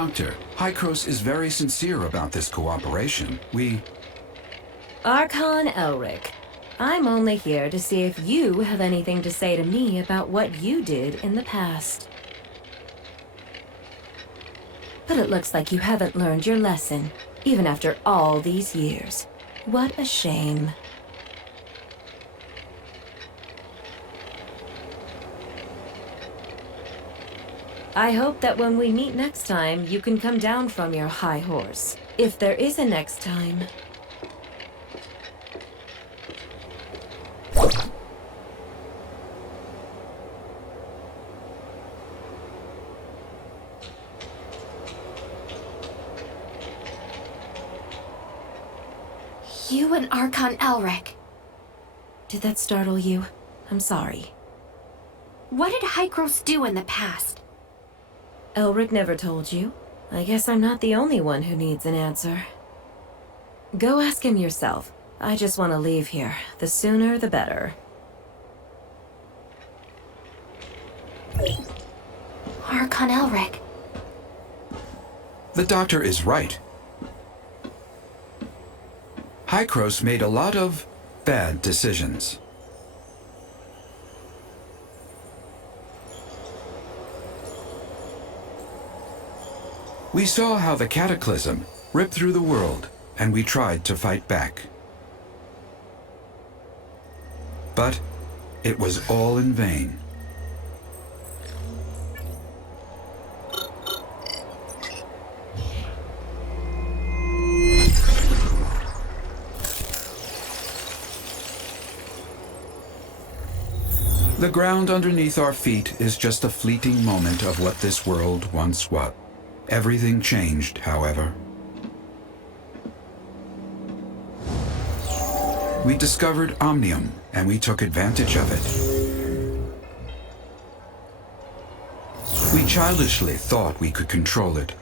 Doctor, Hykros is very sincere about this cooperation. Archon Elric, I'm only here to see if you have anything to say to me about what you did in the past. But it looks like you haven't learned your lesson, even after all these years. What a shame. I hope that when we meet next time, you can come down from your high horse. If there is a next time. You and Archon Elric. Did that startle you? I'm sorry. What did Hykros do in the past? Elric never told you. I guess I'm not the only one who needs an answer. Go ask him yourself. I just want to leave here. The sooner, the better. Archon Elric. The doctor is right. Hykros made a lot of bad decisions. We saw how the cataclysm ripped through the world, and we tried to fight back. But it was all in vain. The ground underneath our feet is just a fleeting moment of what this world once was. Everything changed, however. We discovered Omnium, and we took advantage of it. We childishly thought we could control it.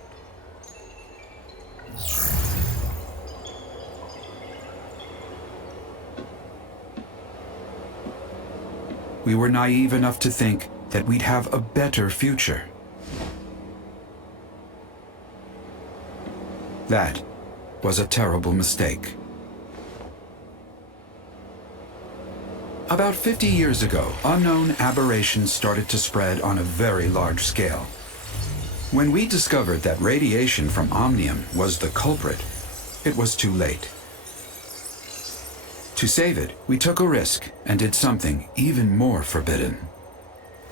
We were naive enough to think that we'd have a better future. That was a terrible mistake. About 50 years ago, unknown aberrations started to spread on a very large scale. When we discovered that radiation from Omnium was the culprit, it was too late. To save it, we took a risk and did something even more forbidden.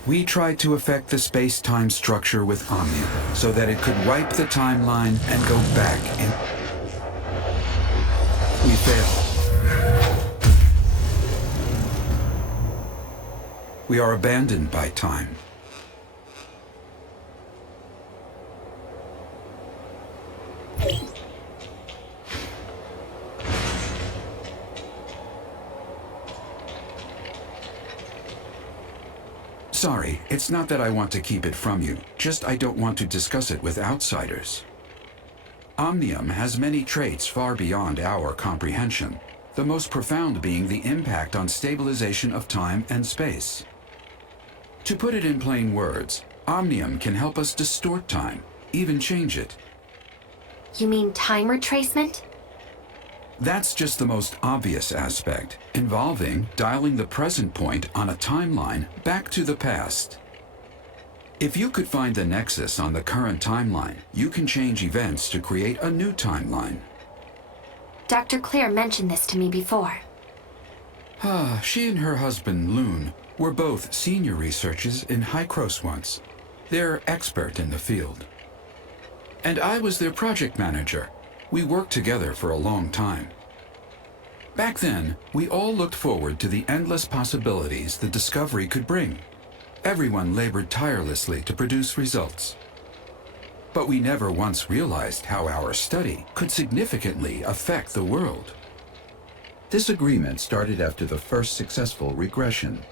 We tried to affect the space-time structure with Omnium so that it could wipe the timeline and go back in. We failed. We are abandoned by time. Sorry, it's not that I want to keep it from you, just I don't want to discuss it with outsiders. Omnium has many traits far beyond our comprehension, the most profound being the impact on stabilization of time and space. To put it in plain words, Omnium can help us distort time, even change it. You mean time retracement? That's just the most obvious aspect, involving dialing the present point on a timeline back to the past. If you could find the nexus on the current timeline, you can change events to create a new timeline. Dr. Claire mentioned this to me before. She and her husband, Loon, were both senior researchers in Hykros once. They're expert in the field. And I was their project manager. We worked together for a long time. Back then, we all looked forward to the endless possibilities the discovery could bring. Everyone labored tirelessly to produce results. But we never once realized how our study could significantly affect the world. This agreement started after the first successful regression.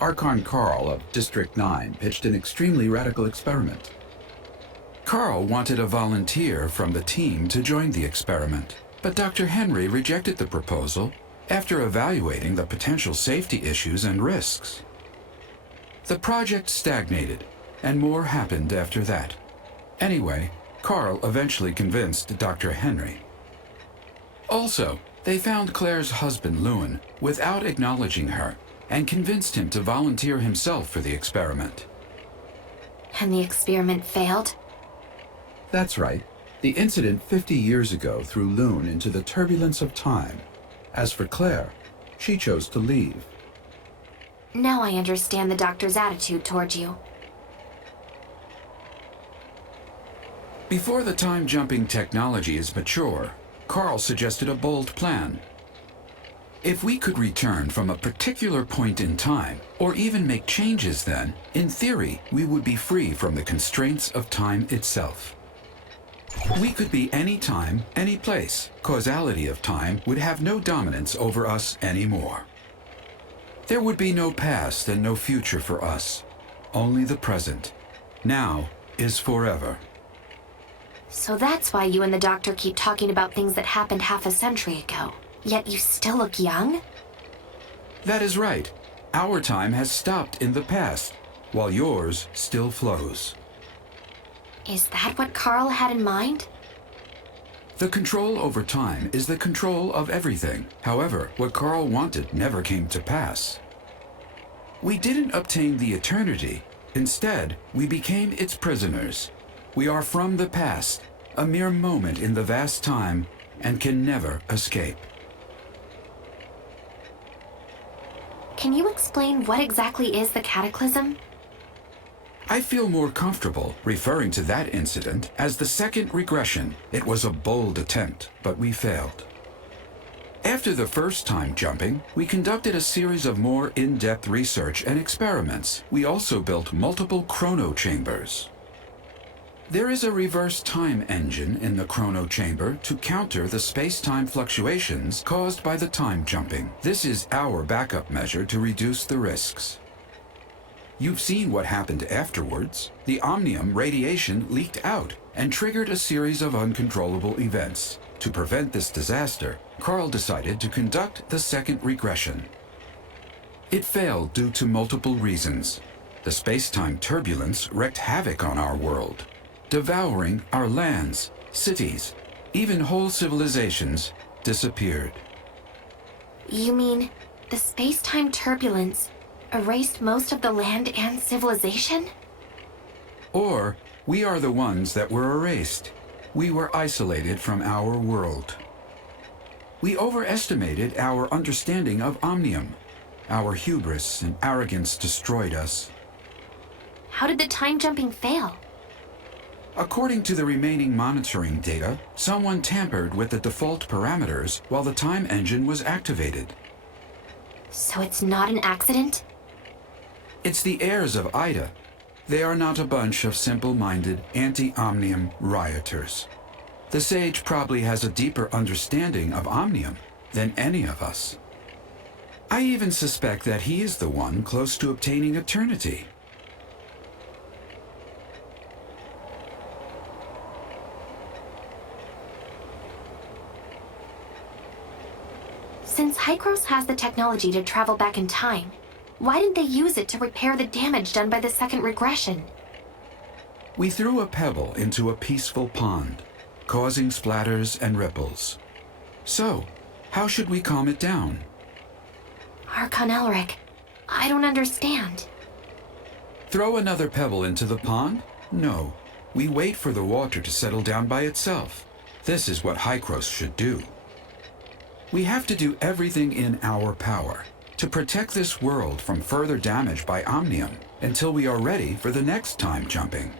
Archon Carl of District 9 pitched an extremely radical experiment. Carl wanted a volunteer from the team to join the experiment, but Dr. Henry rejected the proposal after evaluating the potential safety issues and risks. The project stagnated, and more happened after that. Anyway, Carl eventually convinced Dr. Henry. Also, they found Claire's husband, Lewin, without acknowledging her, and convinced him to volunteer himself for the experiment. And the experiment failed? That's right. The incident 50 years ago threw Lune into the turbulence of time. As for Claire, she chose to leave. Now I understand the doctor's attitude toward you. Before the time-jumping technology is mature, Carl suggested a bold plan. If we could return from a particular point in time, or even make changes then, in theory, we would be free from the constraints of time itself. We could be any time, any place. Causality of time would have no dominance over us anymore. There would be no past and no future for us, only the present. Now is forever. So that's why you and the doctor keep talking about things that happened half a century ago. Yet you still look young? That is right. Our time has stopped in the past, while yours still flows. Is that what Carl had in mind? The control over time is the control of everything. However, what Carl wanted never came to pass. We didn't obtain the eternity. Instead, we became its prisoners. We are from the past, a mere moment in the vast time, and can never escape. Can you explain what exactly is the cataclysm? I feel more comfortable referring to that incident as the second regression. It was a bold attempt, but we failed. After the first time jumping, we conducted a series of more in-depth research and experiments. We also built multiple chrono chambers. There is a reverse time engine in the chrono chamber to counter the space-time fluctuations caused by the time jumping. This is our backup measure to reduce the risks. You've seen what happened afterwards. The Omnium radiation leaked out and triggered a series of uncontrollable events. To prevent this disaster, Carl decided to conduct the second regression. It failed due to multiple reasons. The space-time turbulence wreaked havoc on our world, devouring our lands, cities, even whole civilizations disappeared. You mean the space-time turbulence erased most of the land and civilization? Or we are the ones that were erased. We were isolated from our world. We overestimated our understanding of Omnium. Our hubris and arrogance destroyed us. How did the time jumping fail? According to the remaining monitoring data, someone tampered with the default parameters while the time engine was activated. So it's not an accident? It's the heirs of Ida. They are not a bunch of simple-minded, anti-Omnium rioters. The sage probably has a deeper understanding of Omnium than any of us. I even suspect that he is the one close to obtaining eternity. Since Hykros has the technology to travel back in time, why didn't they use it to repair the damage done by the second regression? We threw a pebble into a peaceful pond, causing splatters and ripples. So, how should we calm it down? Archon Elric, I don't understand. Throw another pebble into the pond? No. We wait for the water to settle down by itself. This is what Hykros should do. We have to do everything in our power to protect this world from further damage by Omnium until we are ready for the next time jumping.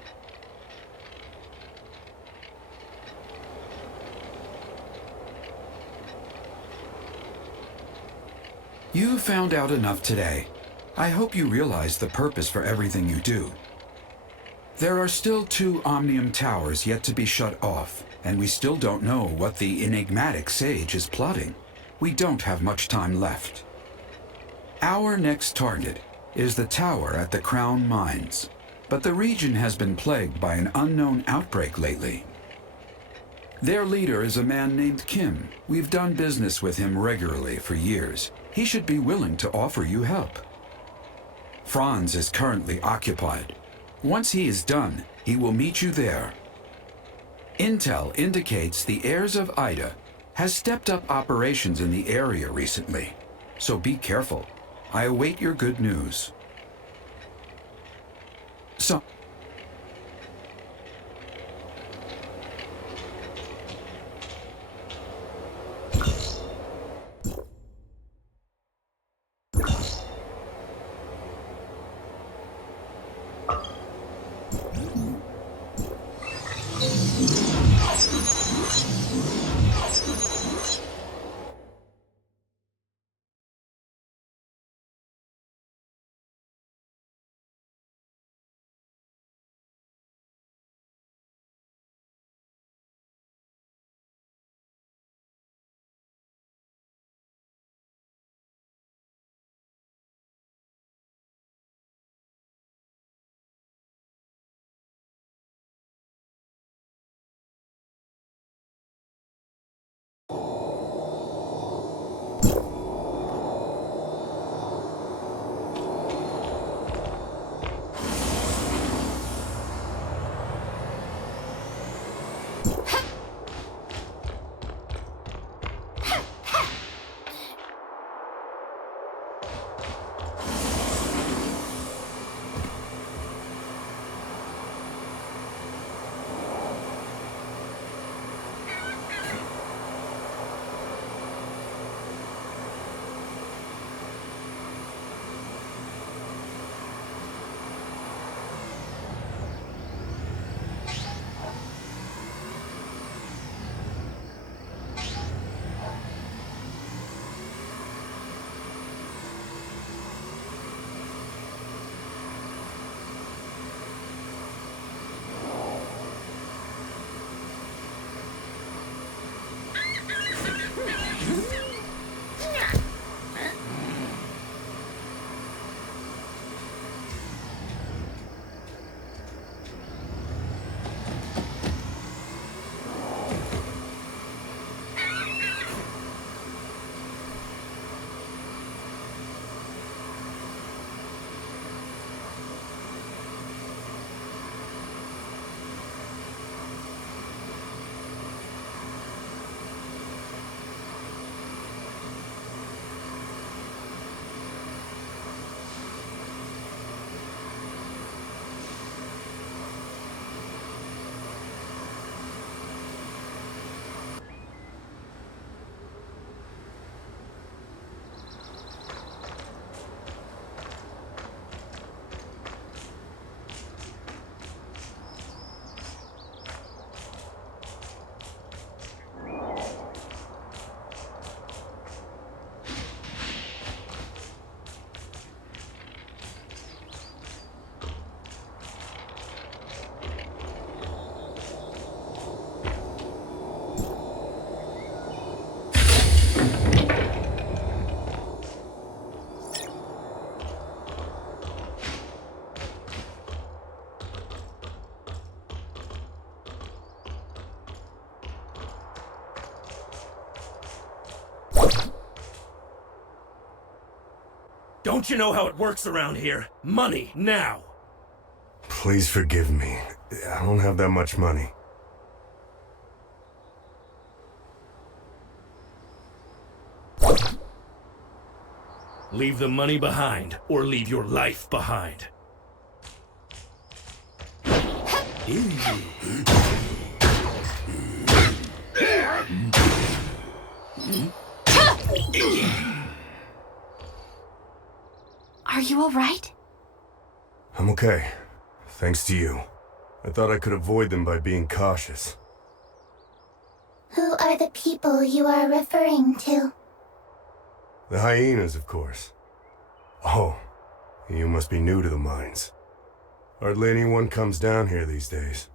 You found out enough today. I hope you realize the purpose for everything you do. There are still 2 Omnium towers yet to be shut off, and we still don't know what the enigmatic sage is plotting. We don't have much time left. Our next target is the tower at the Crown Mines, but the region has been plagued by an unknown outbreak lately. Their leader is a man named Kim. We've done business with him regularly for years. He should be willing to offer you help. Franz is currently occupied. Once he is done, he will meet you there. Intel indicates the heirs of Ida has stepped up operations in the area recently. So be careful. I await your good news. So... Don't you know how it works around here? Money, now! Please forgive me. I don't have that much money. Leave the money behind, or leave your life behind. Are you alright? I'm okay. Thanks to you. I thought I could avoid them by being cautious. Who are the people you are referring to? The hyenas, of course. Oh, you must be new to the mines. Hardly anyone comes down here these days.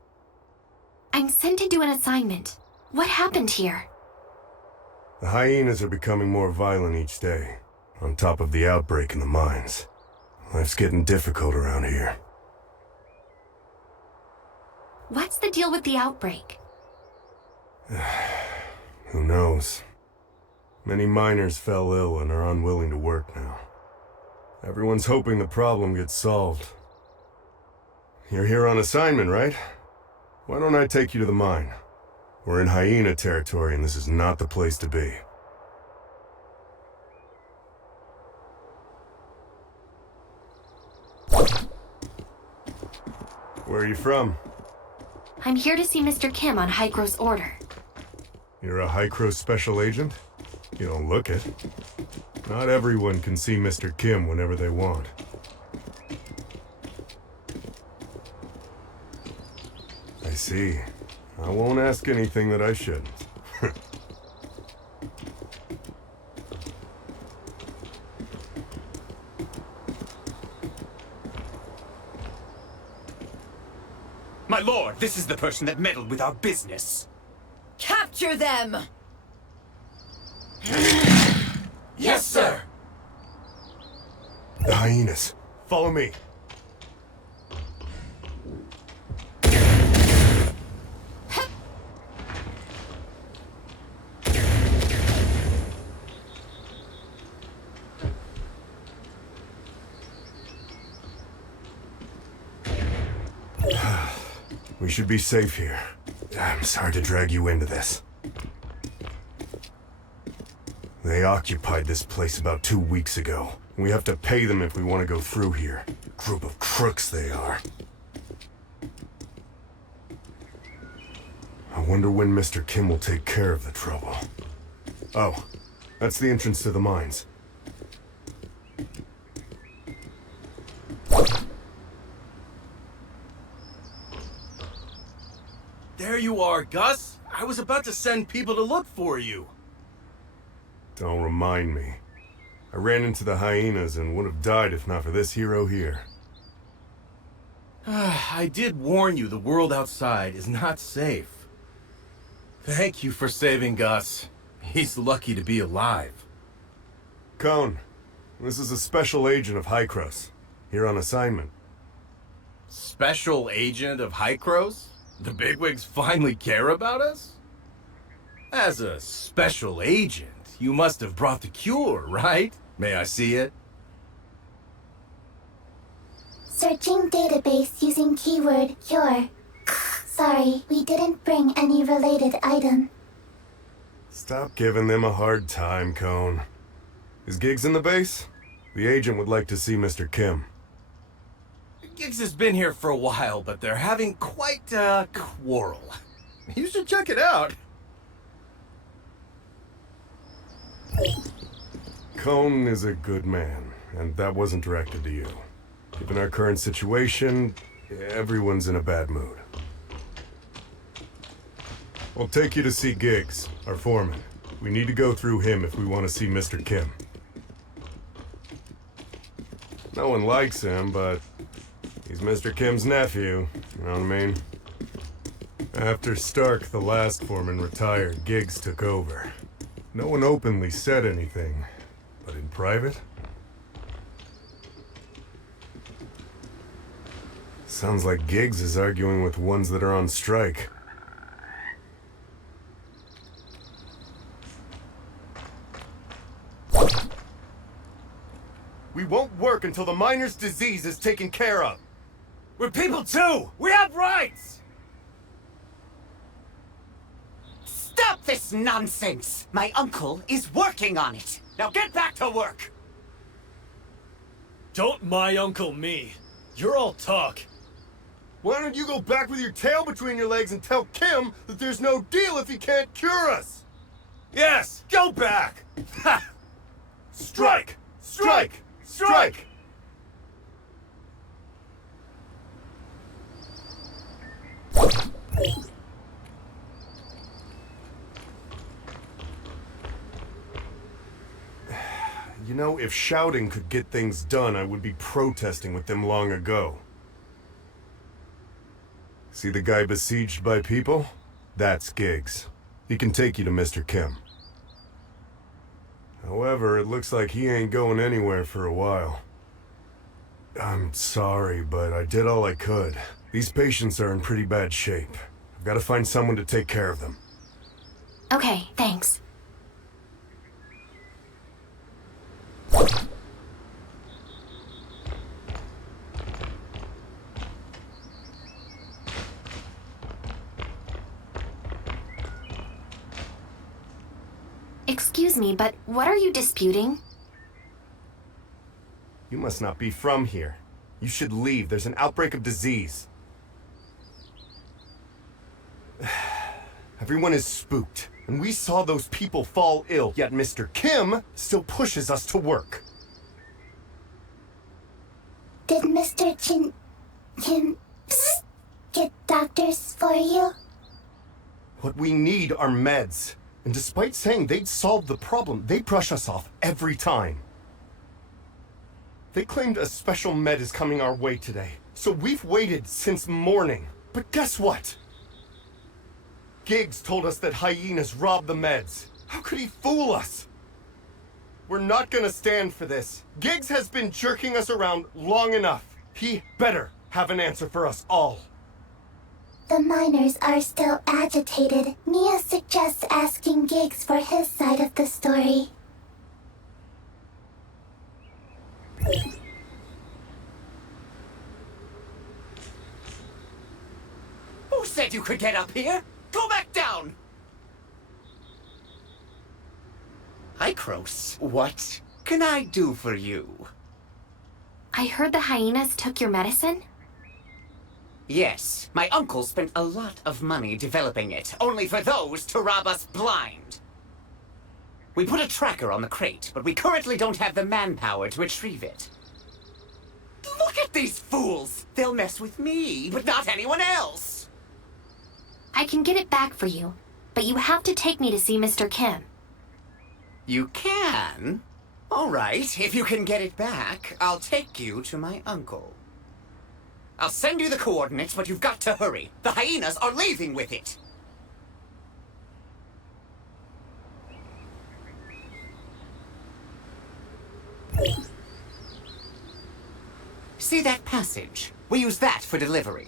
I'm sent to do an assignment. What happened here? The hyenas are becoming more violent each day, on top of the outbreak in the mines. Life's getting difficult around here. What's the deal with the outbreak? Who knows? Many miners fell ill and are unwilling to work now. Everyone's hoping the problem gets solved. You're here on assignment, right? Why don't I take you to the mine? We're in hyena territory and this is not the place to be. Where are you from? I'm here to see Mr. Kim on Hykros order. You're a Hykros special agent? You don't look it. Not everyone can see Mr. Kim whenever they want. I see. I won't ask anything that I shouldn't. My lord, this is the person that meddled with our business. Capture them! Yes, sir! The hyenas. Follow me. We should be safe here. I'm sorry to drag you into this. They occupied this place about 2 weeks ago. We have to pay them if we want to go through here. Group of crooks they are. I wonder when Mr. Kim will take care of the trouble. Oh, that's the entrance to the mines. There you are, Gus. I was about to send people to look for you. Don't remind me. I ran into the hyenas and would have died if not for this hero here. I did warn you the world outside is not safe. Thank you for saving Gus. He's lucky to be alive. Cone, this is a special agent of Hykros, here on assignment. Special agent of Hykros? The bigwigs finally care about us? As a special agent, you must have brought the cure, right? May I see it? Searching database using keyword cure. Sorry, we didn't bring any related item. Stop giving them a hard time, Cone. Is Giggs in the base? The agent would like to see Mr. Kim. Giggs has been here for a while, but they're having quite a quarrel. You should check it out. Cone is a good man, and that wasn't directed to you. Given our current situation, everyone's in a bad mood. I'll take you to see Giggs, our foreman. We need to go through him if we want to see Mr. Kim. No one likes him, but he's Mr. Kim's nephew, you know what I mean? After Stark, the last foreman, retired, Giggs took over. No one openly said anything, but in private? Sounds like Giggs is arguing with ones that are on strike. We won't work until the miner's disease is taken care of. We're people too! We have rights! Stop this nonsense! My uncle is working on it. Now get back to work! Don't my uncle me. You're all talk. Why don't you go back with your tail between your legs and tell Kim that there's no deal if he can't cure us? Yes, go back! Ha! Strike! Strike! Strike! You know, if shouting could get things done, I would be protesting with them long ago. See the guy besieged by people? That's Giggs. He can take you to Mr. Kim. However, it looks like he ain't going anywhere for a while. I'm sorry, but I did all I could. These patients are in pretty bad shape. I've got to find someone to take care of them. Okay, thanks. Excuse me, but what are you disputing? You must not be from here. You should leave. There's an outbreak of disease. Everyone is spooked, and we saw those people fall ill, yet Mr. Kim still pushes us to work. Did Mr. Kim get doctors for you? What we need are meds. And despite saying they'd solve the problem, they brush us off every time. They claimed a special med is coming our way today, so we've waited since morning. But guess what? Giggs told us that hyenas robbed the meds. How could he fool us? We're not gonna stand for this. Giggs has been jerking us around long enough. He better have an answer for us all. The miners are still agitated. Mia suggests asking Giggs for his side of the story. Who said you could get up here? Go back down! Icros, what can I do for you? I heard the hyenas took your medicine? Yes, my uncle spent a lot of money developing it, only for those to rob us blind. We put a tracker on the crate, but we currently don't have the manpower to retrieve it. Look at these fools! They'll mess with me, but not anyone else! I can get it back for you, but you have to take me to see Mr. Kim. You can? All right, if you can get it back, I'll take you to my uncle. I'll send you the coordinates, but you've got to hurry. The hyenas are leaving with it. See that passage? We use that for delivery.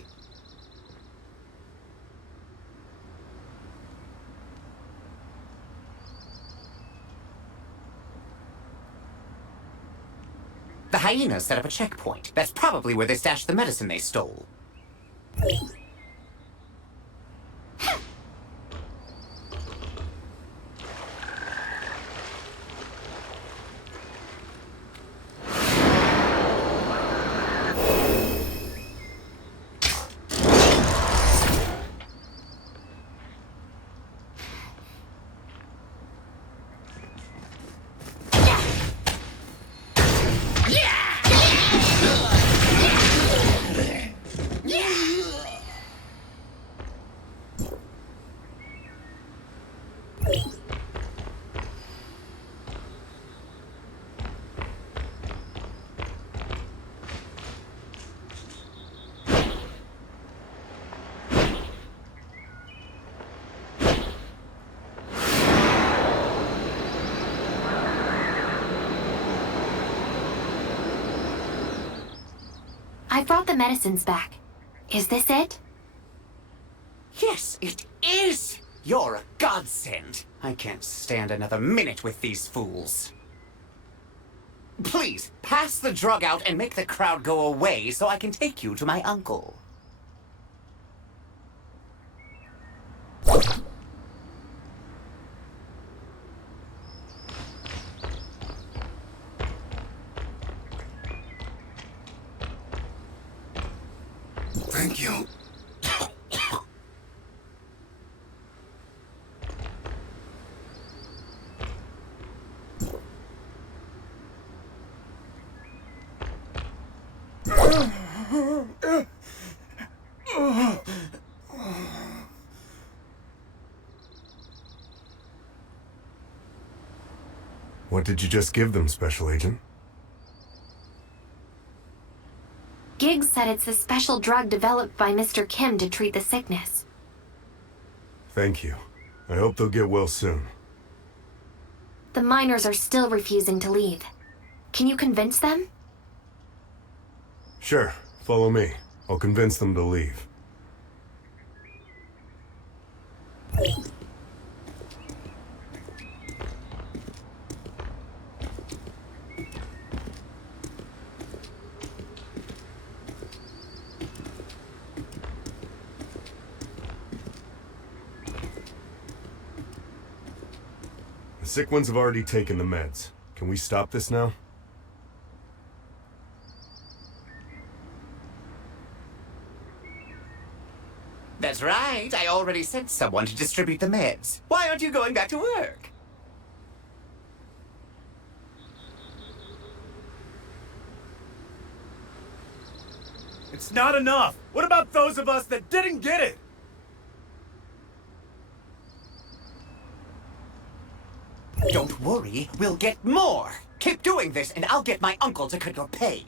The hyenas set up a checkpoint. That's probably where they stashed the medicine they stole. I brought the medicines back. Is this it? Yes, it is! You're a godsend. I can't stand another minute with these fools. Please, pass the drug out and make the crowd go away so I can take you to my uncle. Thank you. What did you just give them, Special Agent? Giggs said it's a special drug developed by Mr. Kim to treat the sickness. Thank you. I hope they'll get well soon. The miners are still refusing to leave. Can you convince them? Sure, follow me. I'll convince them to leave. sick ones have already taken the meds. Can we stop this now? That's right. I already sent someone to distribute the meds. Why aren't you going back to work? It's not enough! What about those of us that didn't get it? Don't worry, we'll get more. Keep doing this and I'll get my uncle to cut your pay.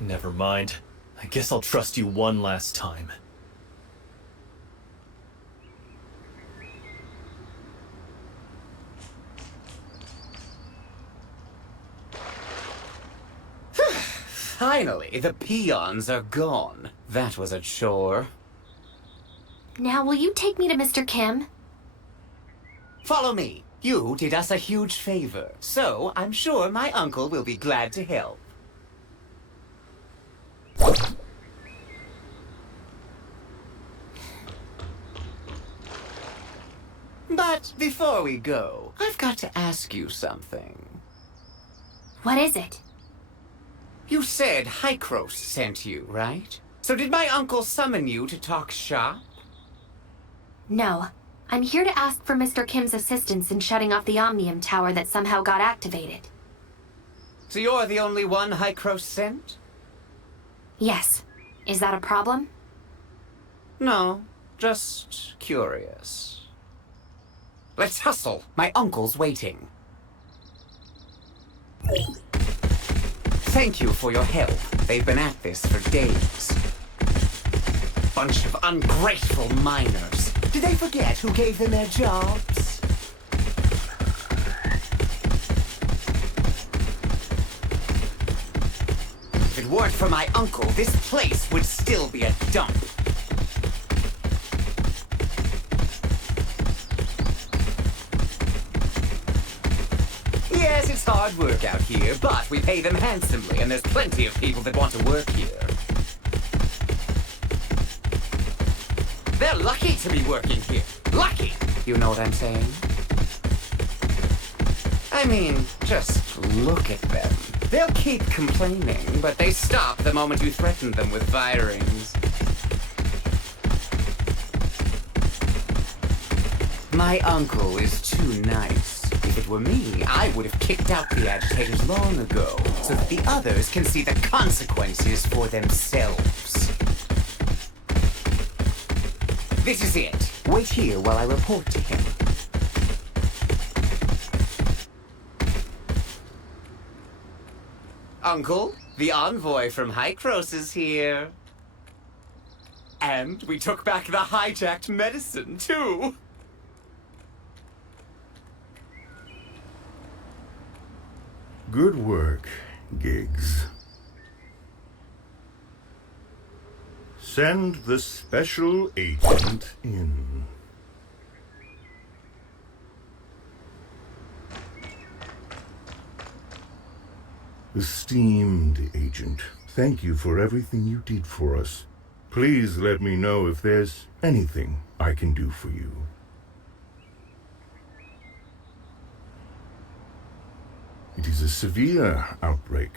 Never mind. I guess I'll trust you one last time. Finally, the peons are gone. That was a chore. Now, will you take me to Mr. Kim? Follow me. You did us a huge favor, so I'm sure my uncle will be glad to help. But before we go, I've got to ask you something. What is it? You said Hykros sent you, right? So did my uncle summon you to talk shop? No. I'm here to ask for Mr. Kim's assistance in shutting off the Omnium tower that somehow got activated. So you're the only one Hykros sent? Yes. Is that a problem? No, just curious. Let's hustle. My uncle's waiting. Thank you for your help. They've been at this for days. Bunch of ungrateful miners. Did they forget who gave them their jobs? If it weren't for my uncle, this place would still be a dump. Yes, it's hard work out here, but we pay them handsomely, and there's plenty of people that want to work here. They're lucky to be working here. Lucky! You know what I'm saying? I mean, just look at them. They'll keep complaining, but they stop the moment you threaten them with firings. My uncle is too nice. If it were me, I would have kicked out the agitators long ago, so that the others can see the consequences for themselves. This is it. Wait here while I report to him. Uncle, the envoy from Hykros is here. And we took back the hijacked medicine, too. Good work, Giggs. Send the special agent in. Esteemed agent, thank you for everything you did for us. Please let me know if there's anything I can do for you. It is a severe outbreak.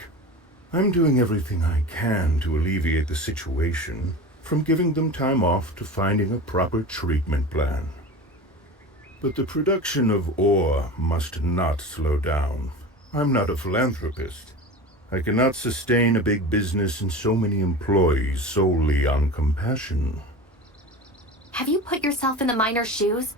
I'm doing everything I can to alleviate the situation, from giving them time off to finding a proper treatment plan. But the production of ore must not slow down. I'm not a philanthropist. I cannot sustain a big business and so many employees solely on compassion. Have you put yourself in the miner's shoes?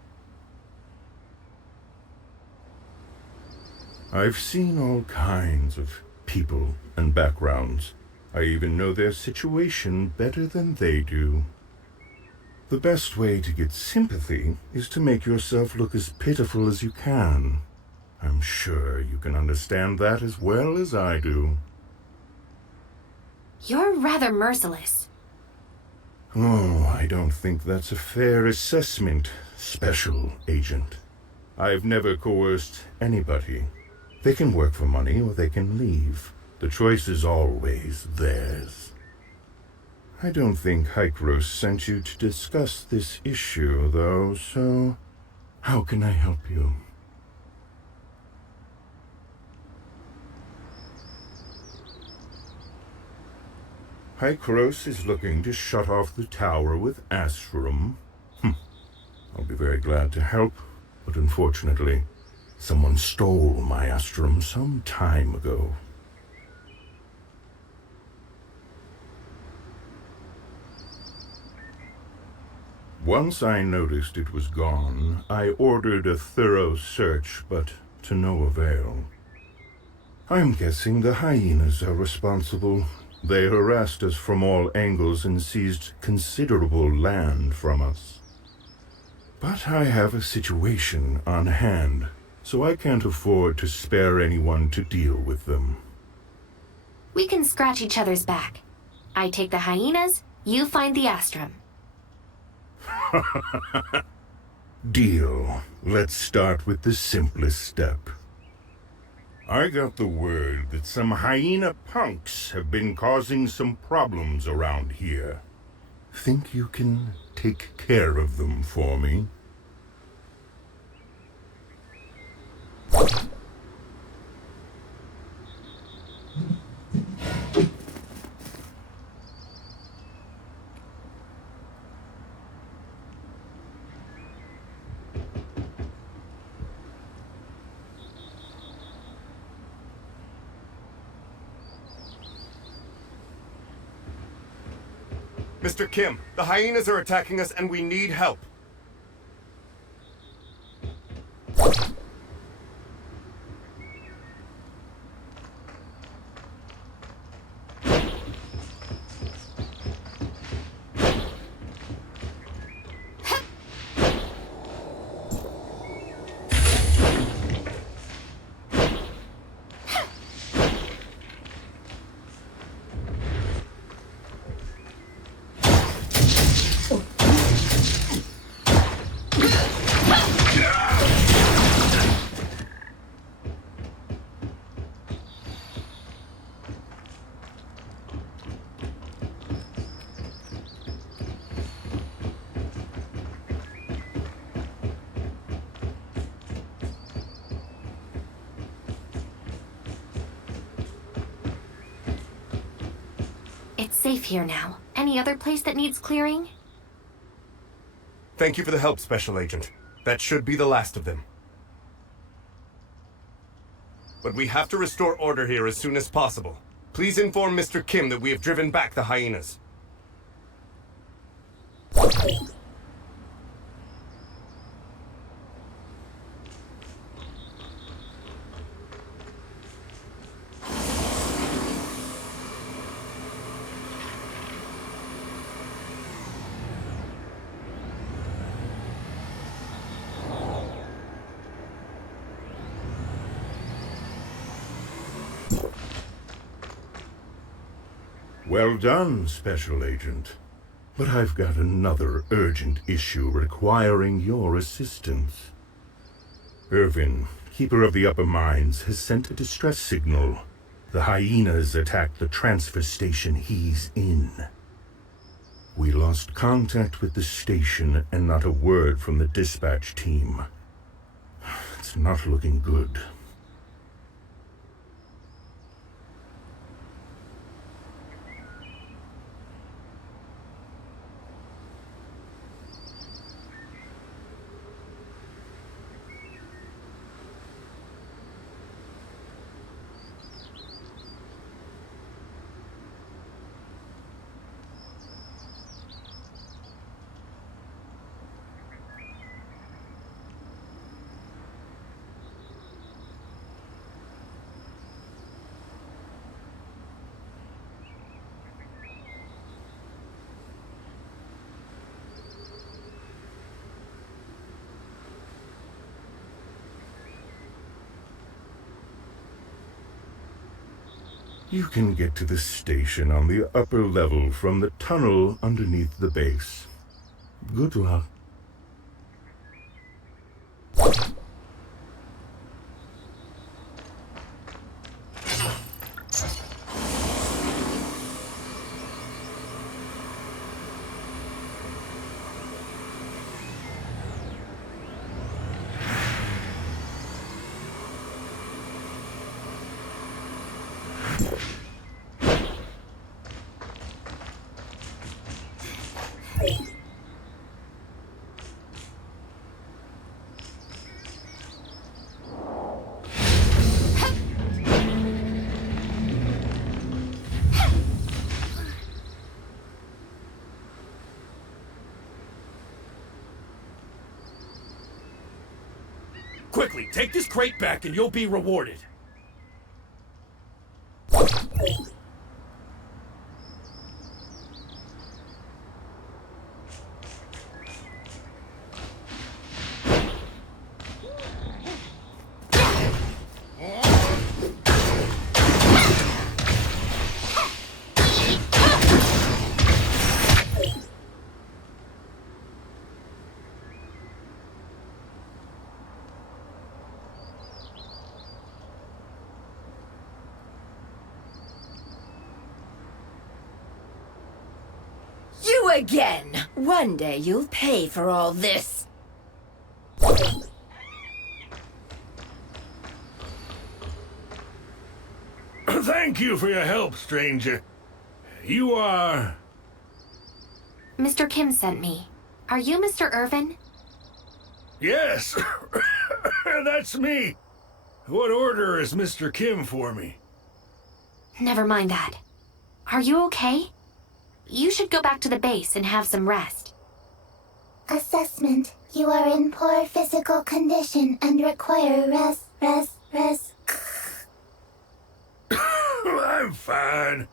I've seen all kinds of people and backgrounds. I even know their situation better than they do. The best way to get sympathy is to make yourself look as pitiful as you can. I'm sure you can understand that as well as I do. You're rather merciless. Oh, I don't think that's a fair assessment, Special Agent. I've never coerced anybody. They can work for money or they can leave. The choice is always theirs. I don't think Hykros sent you to discuss this issue, though, so how can I help you? Hykros is looking to shut off the tower with Astrum. I'll be very glad to help, but unfortunately, someone stole my Astrum some time ago. Once I noticed it was gone, I ordered a thorough search, but to no avail. I'm guessing the hyenas are responsible. They harassed us from all angles and seized considerable land from us. But I have a situation on hand, so I can't afford to spare anyone to deal with them. We can scratch each other's back. I take the hyenas, you find the Astrum. Deal. Let's start with the simplest step. I got the word that some hyena punks have been causing some problems around here. Think you can take care of them for me? Mr. Kim, the hyenas are attacking us and we need help. It's safe here now. Any other place that needs clearing? Thank you for the help, Special Agent. That should be the last of them. But we have to restore order here as soon as possible. Please inform Mr. Kim that we have driven back the hyenas. Well done, Special Agent. But I've got another urgent issue requiring your assistance. Irvin, Keeper of the Upper Mines, has sent a distress signal. The hyenas attacked the transfer station he's in. We lost contact with the station and not a word from the dispatch team. It's not looking good. You can get to the station on the upper level from the tunnel underneath the base. Good luck. Quickly, take this crate back and you'll be rewarded. You again! One day you'll pay for all this. Thank you for your help, stranger. You are... Mr. Kim sent me. Are you Mr. Irvin? Yes, that's me. What order is Mr. Kim for me? Never mind that. Are you okay? You should go back to the base and have some rest. Assessment. You are in poor physical condition and require rest. I'm fine.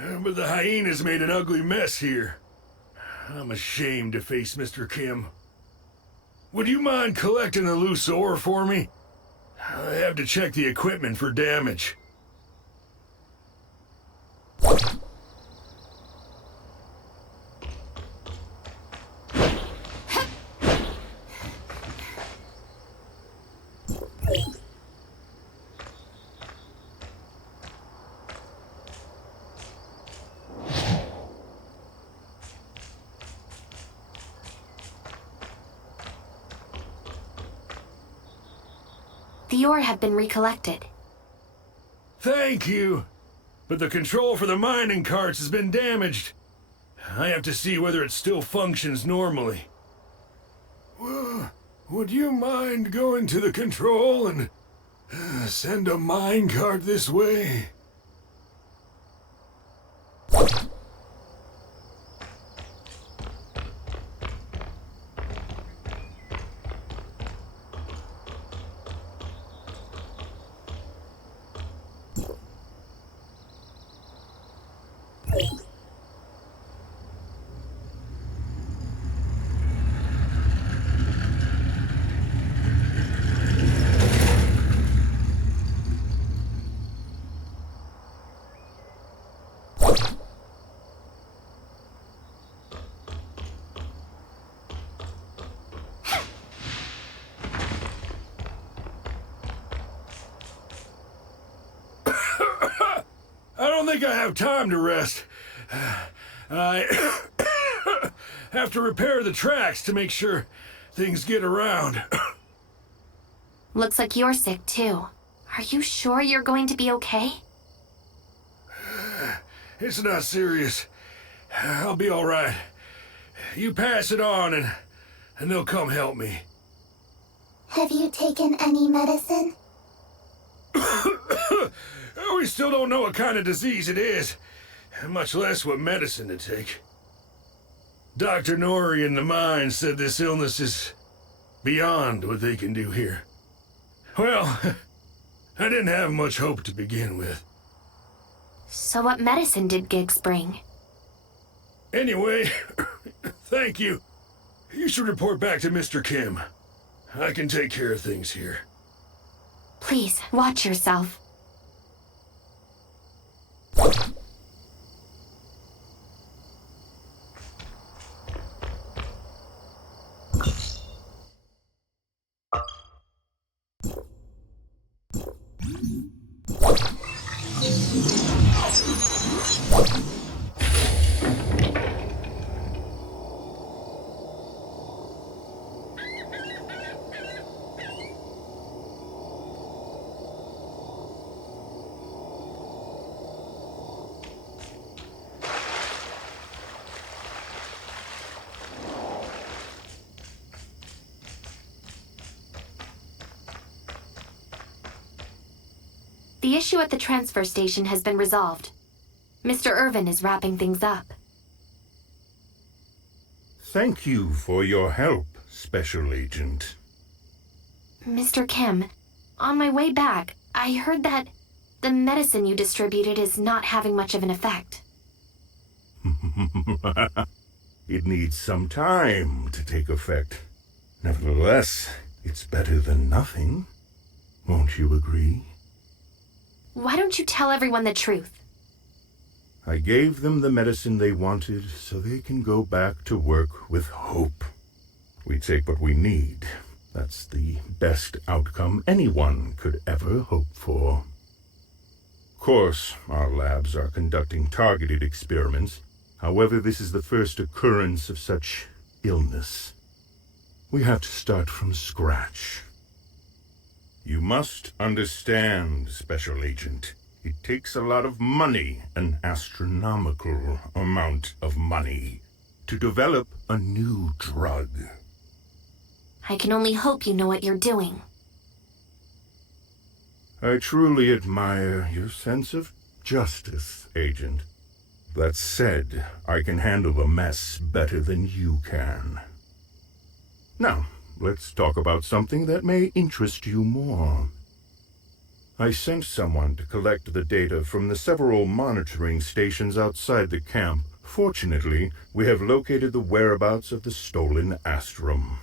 But the hyenas made an ugly mess here. I'm ashamed to face Mr. Kim. Would you mind collecting the loose ore for me? I have to check the equipment for damage. The ore had been recollected. Thank you. But the control for the mining carts has been damaged. I have to see whether it still functions normally. Well, would you mind going to the control and send a mine cart this way? I don't think I have time to rest. I have to repair the tracks to make sure things get around. Looks like you're sick too. Are you sure you're going to be okay? It's not serious. I'll be all right. You pass it on and they'll come help me. Have you taken any medicine? We still don't know what kind of disease it is, much less what medicine to take. Dr. Nori in the mine said this illness is beyond what they can do here. Well, I didn't have much hope to begin with. So what medicine did Giggs bring? Anyway, thank you. You should report back to Mr. Kim. I can take care of things here. Please, watch yourself. The issue at the transfer station has been resolved. Mr. Irvin is wrapping things up. Thank you for your help, Special Agent. Mr. Kim, on my way back, I heard that the medicine you distributed is not having much of an effect. It needs some time to take effect. Nevertheless, it's better than nothing. Won't you agree? Why don't you tell everyone the truth? I gave them the medicine they wanted so they can go back to work with hope. We take what we need. That's the best outcome anyone could ever hope for. Of course, our labs are conducting targeted experiments. However, this is the first occurrence of such illness. We have to start from scratch. You must understand, Special Agent. It takes a lot of money, an astronomical amount of money, to develop a new drug. I can only hope you know what you're doing. I truly admire your sense of justice, Agent. That said, I can handle a mess better than you can. Now, let's talk about something that may interest you more. I sent someone to collect the data from the several monitoring stations outside the camp. Fortunately, we have located the whereabouts of the stolen Astrum.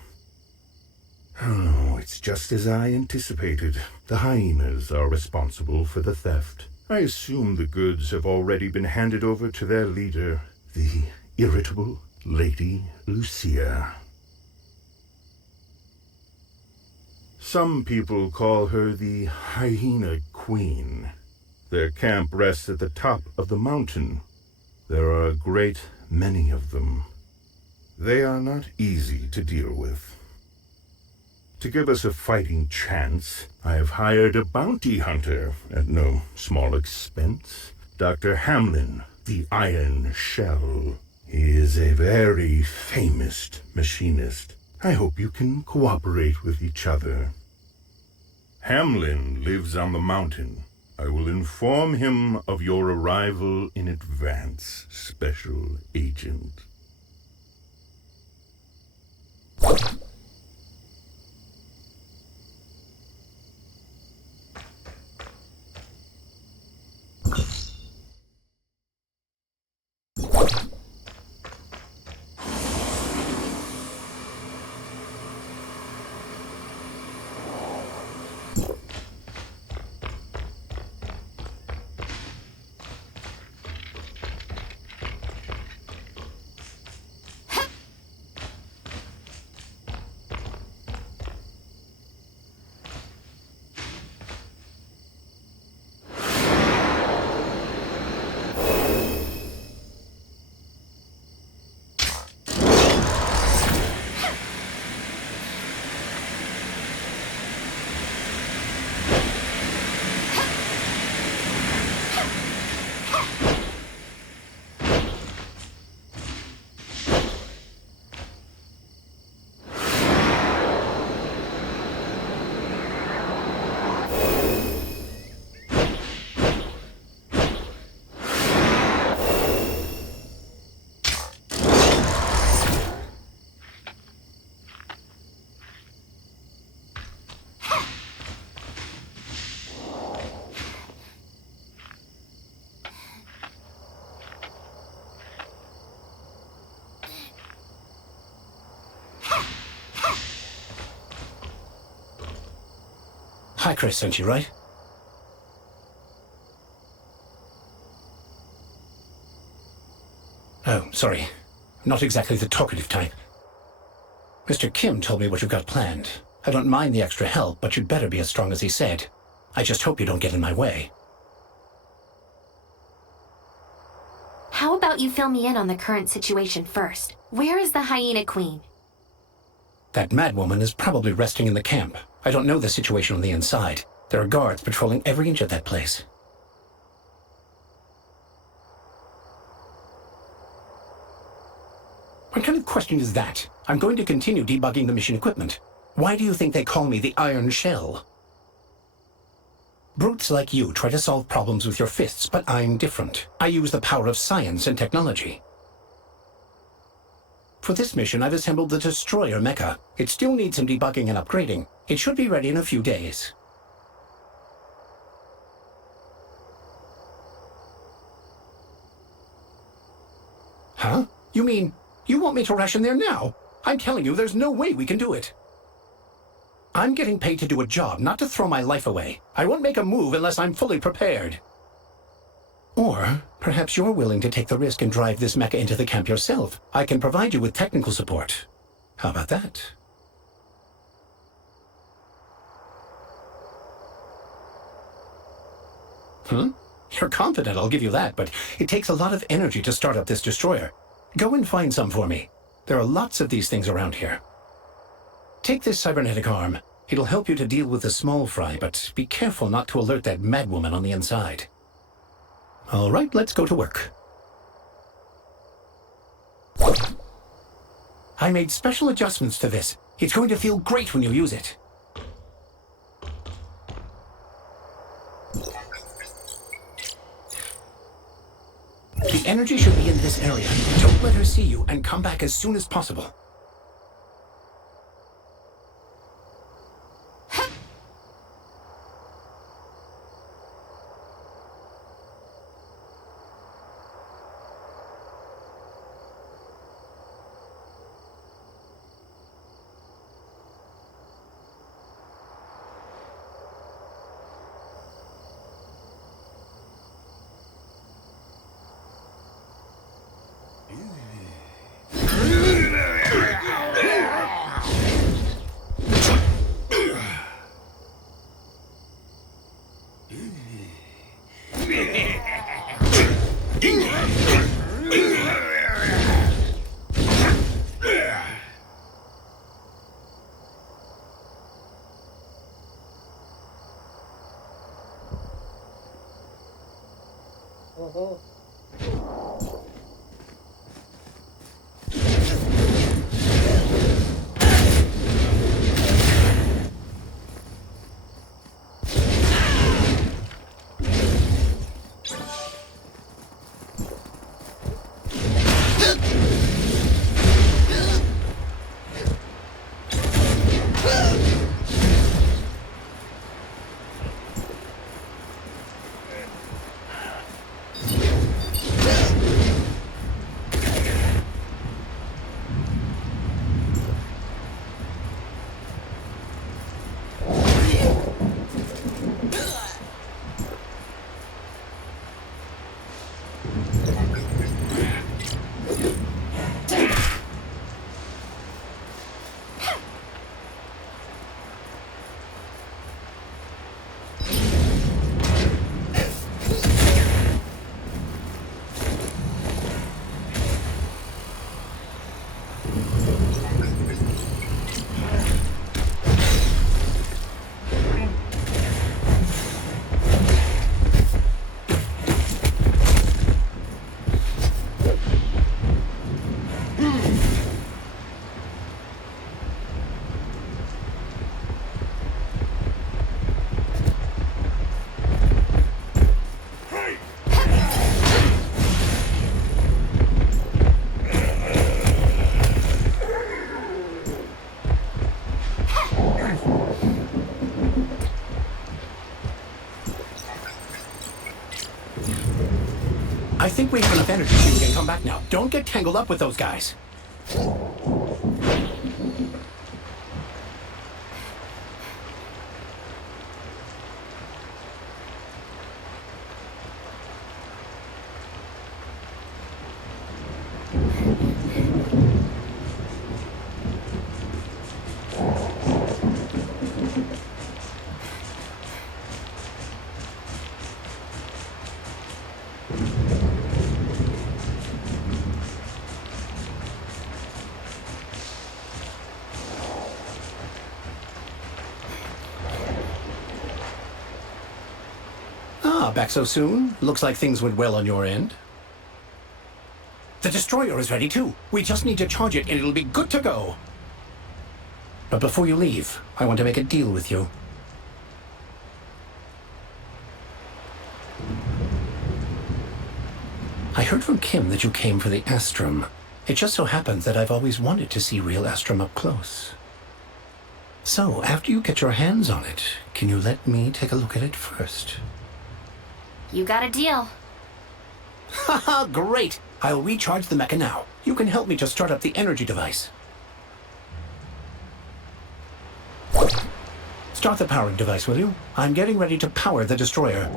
Oh, it's just as I anticipated. The hyenas are responsible for the theft. I assume the goods have already been handed over to their leader, the irritable Lady Lucia. Some people call her the Hyena Queen. Their camp rests at the top of the mountain. There are a great many of them. They are not easy to deal with. To give us a fighting chance, I have hired a bounty hunter at no small expense. Dr. Hamlin, the Iron Shell. He is a very famous machinist. I hope you can cooperate with each other. Hamlin lives on the mountain. I will inform him of your arrival in advance, Special Agent. Hi, Chris, sent you, right? Oh, sorry. Not exactly the talkative type. Mr. Kim told me what you've got planned. I don't mind the extra help, but you'd better be as strong as he said. I just hope you don't get in my way. How about you fill me in on the current situation first? Where is the Hyena Queen? That madwoman is probably resting in the camp. I don't know the situation on the inside. There are guards patrolling every inch of that place. What kind of question is that? I'm going to continue debugging the mission equipment. Why do you think they call me the Iron Shell? Brutes like you try to solve problems with your fists, but I'm different. I use the power of science and technology. For this mission, I've assembled the Destroyer mecha. It still needs some debugging and upgrading. It should be ready in a few days. Huh? You mean, you want me to rush in there now? I'm telling you, there's no way we can do it. I'm getting paid to do a job, not to throw my life away. I won't make a move unless I'm fully prepared. Or perhaps you're willing to take the risk and drive this mecha into the camp yourself. I can provide you with technical support. How about that? You're confident, I'll give you that, but it takes a lot of energy to start up this destroyer. Go and find some for me. There are lots of these things around here. Take this cybernetic arm. It'll help you to deal with the small fry, but be careful not to alert that madwoman on the inside. All right, let's go to work. I made special adjustments to this. It's going to feel great when you use it. The energy should be in this area. Don't let her see you, and come back as soon as possible. I think we have enough energy so you can come back now. Don't get tangled up with those guys. Back so soon? Looks like things went well on your end. The destroyer is ready too. We just need to charge it and it'll be good to go. But before you leave, I want to make a deal with you. I heard from Kim that you came for the Astrum. It just so happens that I've always wanted to see real Astrum up close. So, after you get your hands on it, can you let me take a look at it first? You got a deal. Haha, great! I'll recharge the mecha now. You can help me to start up the energy device. Start the powering device, will you? I'm getting ready to power the destroyer.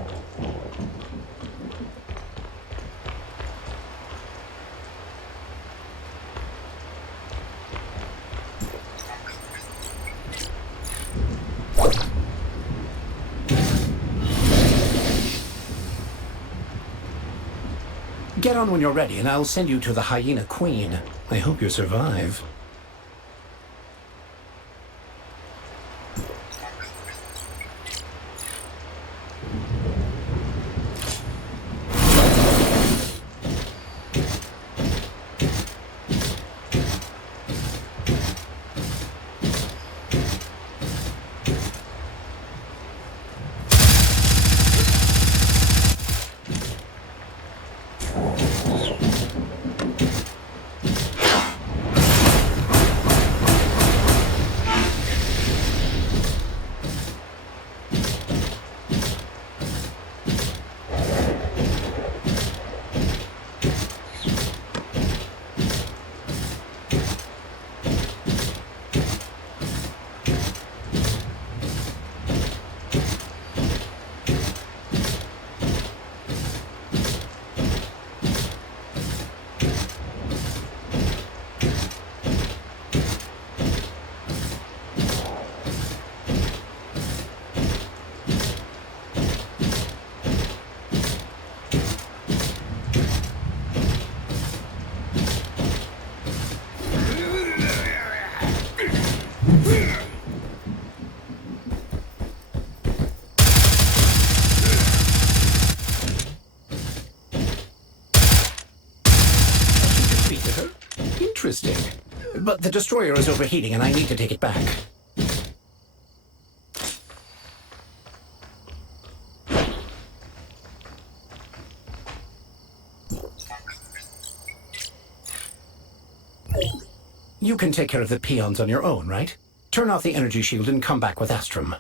Get on when you're ready, and I'll send you to the Hyena Queen. I hope you survive. Interesting. But the destroyer is overheating and I need to take it back. You can take care of the peons on your own, right? Turn off the energy shield and come back with Astrum.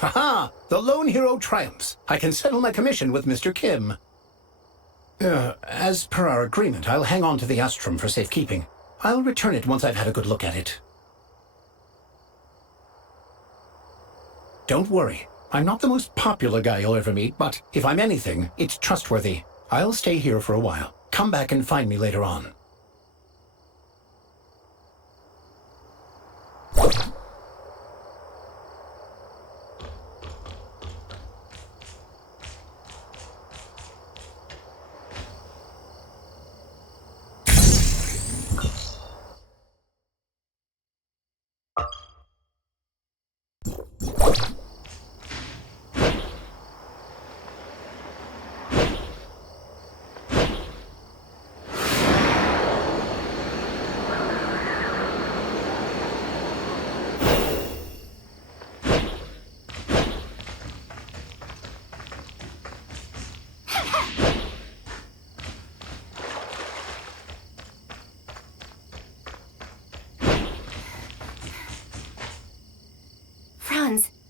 Haha! The lone hero triumphs. I can settle my commission with Mr. Kim. As per our agreement, I'll hang on to the Astrum for safekeeping. I'll return it once I've had a good look at it. Don't worry. I'm not the most popular guy you'll ever meet, but if I'm anything, it's trustworthy. I'll stay here for a while. Come back and find me later on.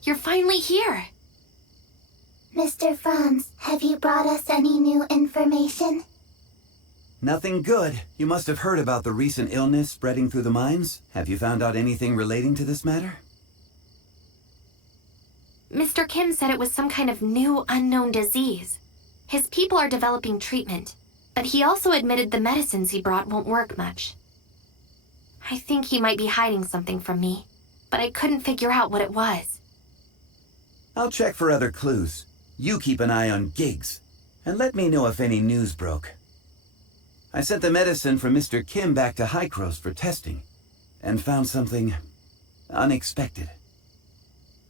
You're finally here. Mr. Franz, have you brought us any new information? Nothing good. You must have heard about the recent illness spreading through the mines. Have you found out anything relating to this matter? Mr. Kim said it was some kind of new unknown disease. His people are developing treatment, but he also admitted the medicines he brought won't work much. I think he might be hiding something from me, but I couldn't figure out what it was. I'll check for other clues. You keep an eye on Giggs, and let me know if any news broke. I sent the medicine from Mr. Kim back to Hykros for testing, and found something unexpected.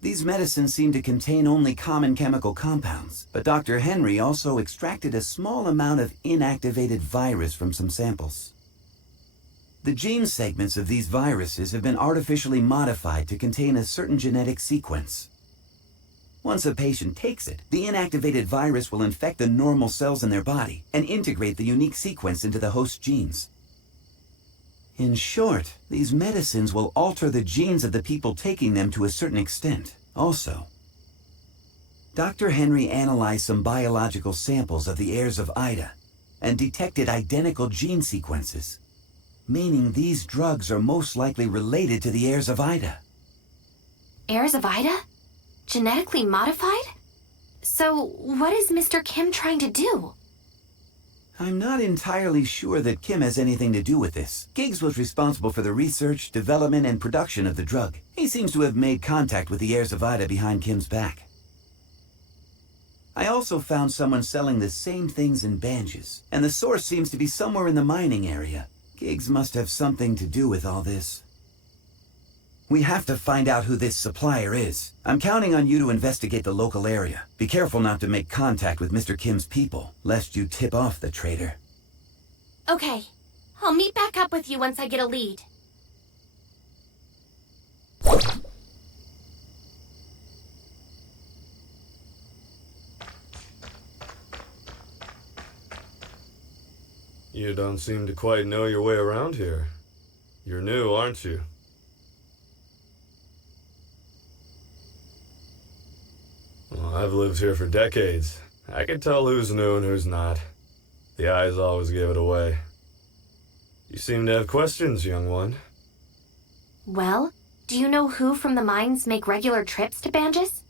These medicines seem to contain only common chemical compounds, but Dr. Henry also extracted a small amount of inactivated virus from some samples. The gene segments of these viruses have been artificially modified to contain a certain genetic sequence. Once a patient takes it, the inactivated virus will infect the normal cells in their body and integrate the unique sequence into the host genes. In short, these medicines will alter the genes of the people taking them to a certain extent. Also, Dr. Henry analyzed some biological samples of the heirs of Ida and detected identical gene sequences, meaning these drugs are most likely related to the heirs of Ida. Heirs of Ida? Genetically modified? So, what is Mr. Kim trying to do? I'm not entirely sure that Kim has anything to do with this. Giggs was responsible for the research, development, and production of the drug. He seems to have made contact with the heirs of Ida behind Kim's back. I also found someone selling the same things in Banges, and the source seems to be somewhere in the mining area. Giggs must have something to do with all this. We have to find out who this supplier is. I'm counting on you to investigate the local area. Be careful not to make contact with Mr. Kim's people, lest you tip off the traitor. Okay. I'll meet back up with you once I get a lead. You don't seem to quite know your way around here. You're new, aren't you? Well, I've lived here for decades. I can tell who's new and who's not. The eyes always give it away. You seem to have questions, young one. Well, do you know who from the mines make regular trips to Banges?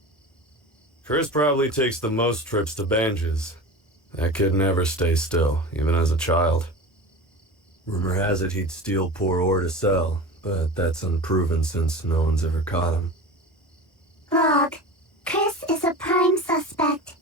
Chris probably takes the most trips to Banges. That kid never stays still, even as a child. Rumor has it he'd steal poor ore to sell, but that's unproven since no one's ever caught him. Log. Chris is a prime suspect.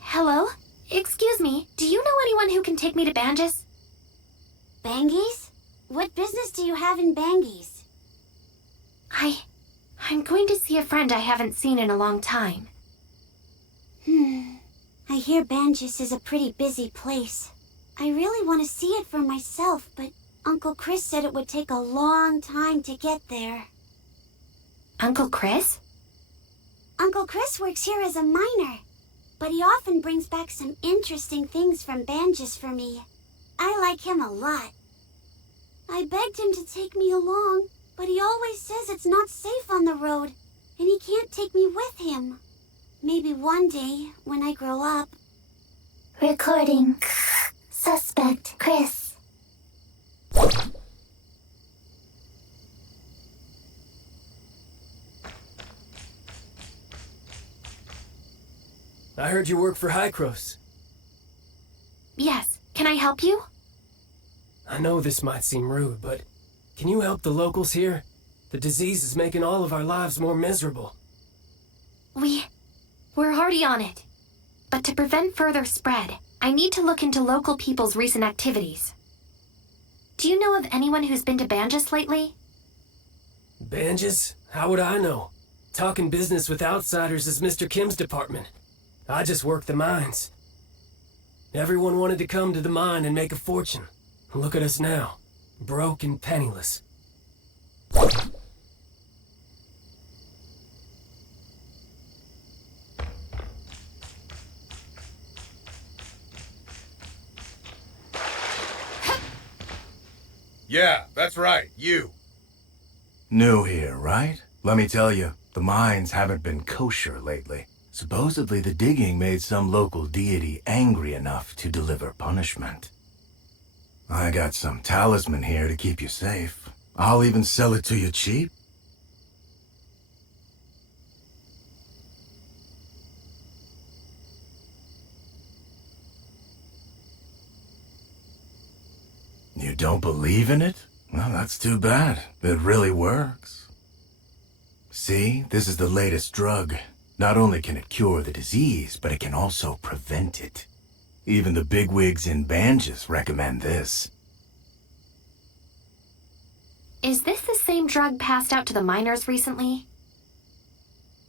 Hello? Excuse me, do you know anyone who can take me to Banges? Banges? What business do you have in Banges? I'm going to see a friend I haven't seen in a long time. I hear Banges is a pretty busy place. I really want to see it for myself, but Uncle Chris said it would take a long time to get there. Uncle Chris? Uncle Chris works here as a miner, but he often brings back some interesting things from Banges for me. I like him a lot. I begged him to take me along, but he always says it's not safe on the road, and he can't take me with him. Maybe one day, when I grow up. Recording. Suspect Chris. I heard you work for Hykros. Yes, can I help you? I know this might seem rude, but can you help the locals here? The disease is making all of our lives more miserable. We're already on it. But to prevent further spread, I need to look into local people's recent activities. Do you know of anyone who's been to Banges lately? Banges? How would I know? Talking business with outsiders is Mr. Kim's department. I just work the mines. Everyone wanted to come to the mine and make a fortune. Look at us now. broke and penniless. Yeah, that's right, you. New here, right? Let me tell you, the mines haven't been kosher lately. Supposedly the digging made some local deity angry enough to deliver punishment. I got some talisman here to keep you safe. I'll even sell it to you cheap. You don't believe in it? Well, that's too bad. It really works. See, this is the latest drug. Not only can it cure the disease, but it can also prevent it. Even the bigwigs in Banges recommend this. Is this the same drug passed out to the miners recently?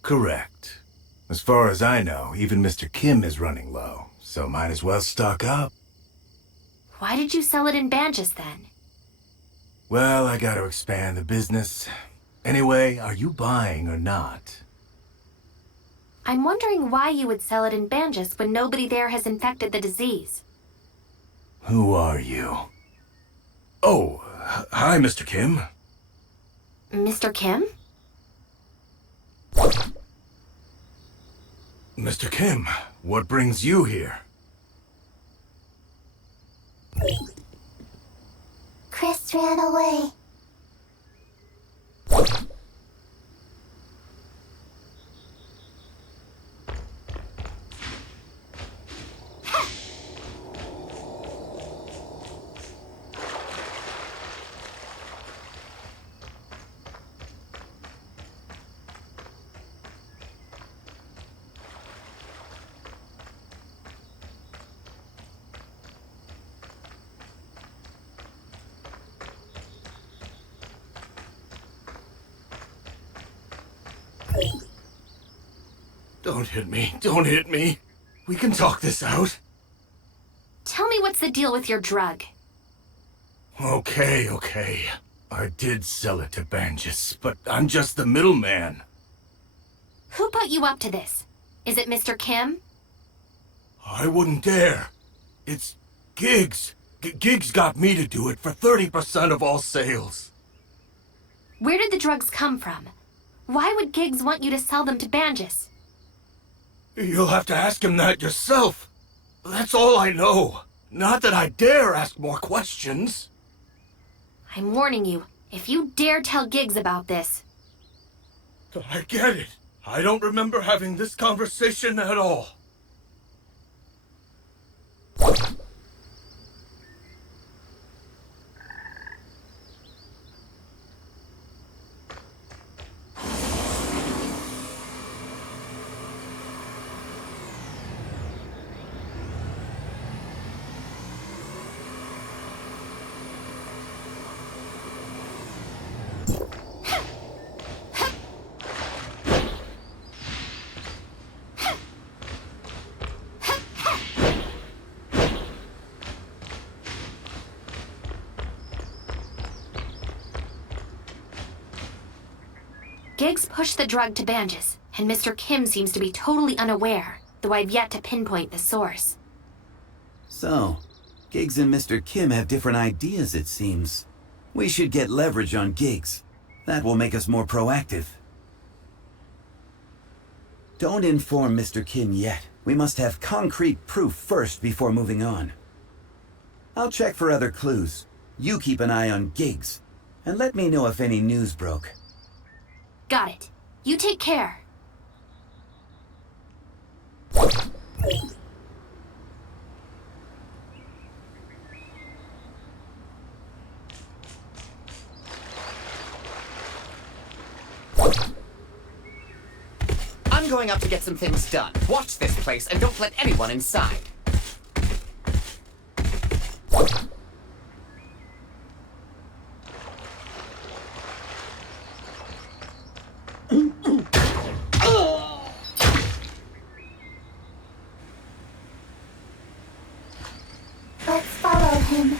Correct. As far as I know, even Mr. Kim is running low, so might as well stock up. Why did you sell it in Banges then? Well, I gotta expand the business. Anyway, are you buying or not? I'm wondering why you would sell it in Banges when nobody there has infected the disease. Who are you? Oh, hi, Mr. Kim. Mr. Kim? Mr. Kim, what brings you here? Chris ran away. Don't hit me. Don't hit me. We can talk this out. Tell me what's the deal with your drug? Okay. I did sell it to Banges, but I'm just the middleman. Who put you up to this? Is it Mr. Kim? I wouldn't dare. It's Giggs. Giggs got me to do it for 30% of all sales. Where did the drugs come from? Why would Giggs want you to sell them to Banges? You'll have to ask him that yourself. That's all I know. Not that I dare ask more questions. I'm warning you, if you dare tell Giggs about this. I get it. I don't remember having this conversation at all. Giggs pushed the drug to Banges, and Mr. Kim seems to be totally unaware, though I've yet to pinpoint the source. So, Giggs and Mr. Kim have different ideas, it seems. We should get leverage on Giggs. That will make us more proactive. Don't inform Mr. Kim yet. We must have concrete proof first before moving on. I'll check for other clues. You keep an eye on Giggs, and let me know if any news broke. Got it. You take care. I'm going up to get some things done. Watch this place and don't let anyone inside. Let's follow him.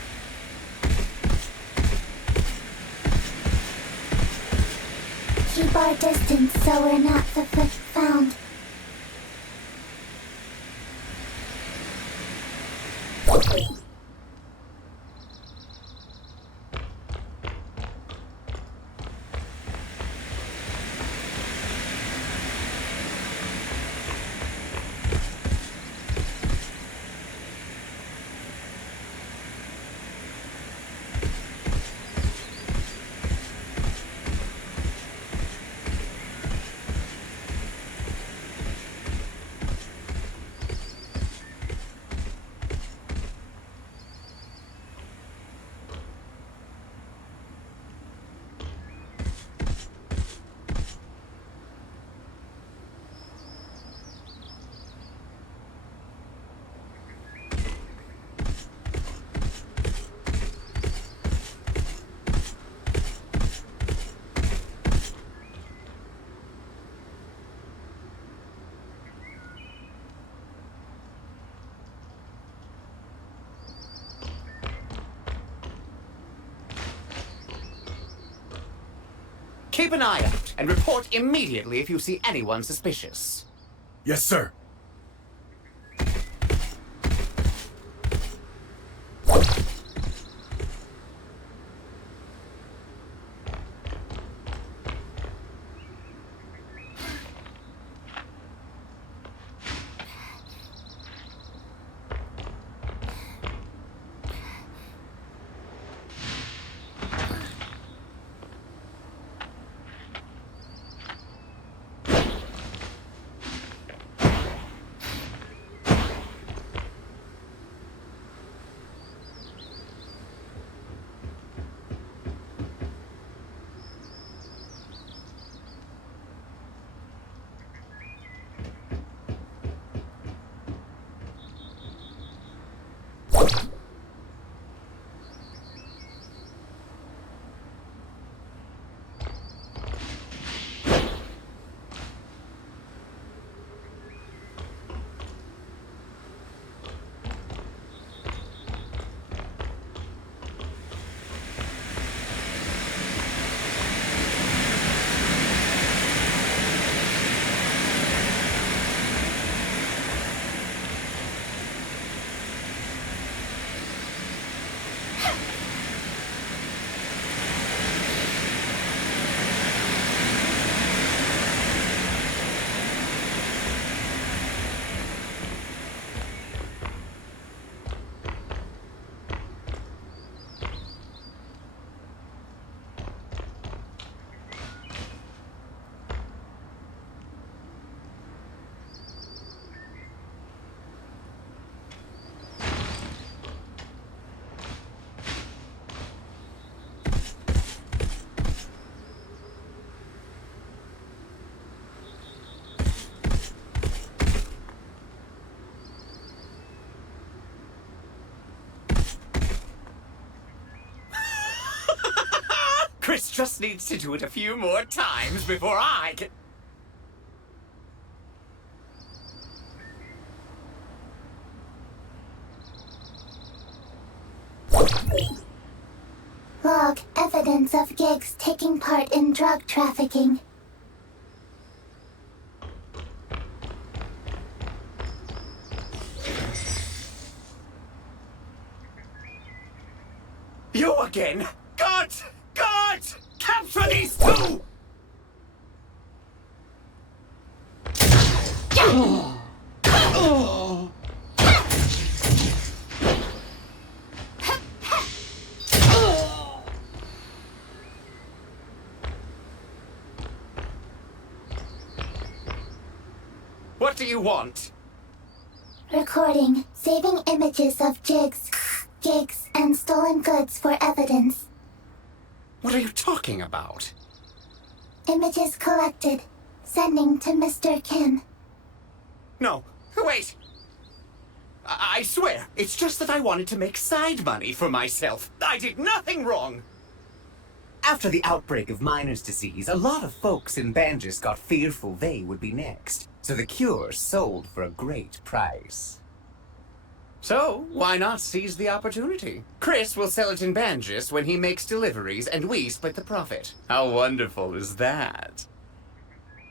far distance, so we're not the first found. Keep an eye out and report immediately if you see anyone suspicious. Yes, sir. Chris just needs to do it a few more times before I can... Log evidence of Giggs taking part in drug trafficking. You again? God! God! Capture these two! What do you want? Recording, saving images of Giggs, and stolen goods for evidence. What are you talking about? Images collected. Sending to Mr. Kim. No, wait. I swear, it's just that I wanted to make side money for myself. I did nothing wrong. After the outbreak of miner's disease, a lot of folks in Banges got fearful they would be next. So the cure sold for a great price. So, why not seize the opportunity? Chris will sell it in Banges when he makes deliveries, and we split the profit. How wonderful is that?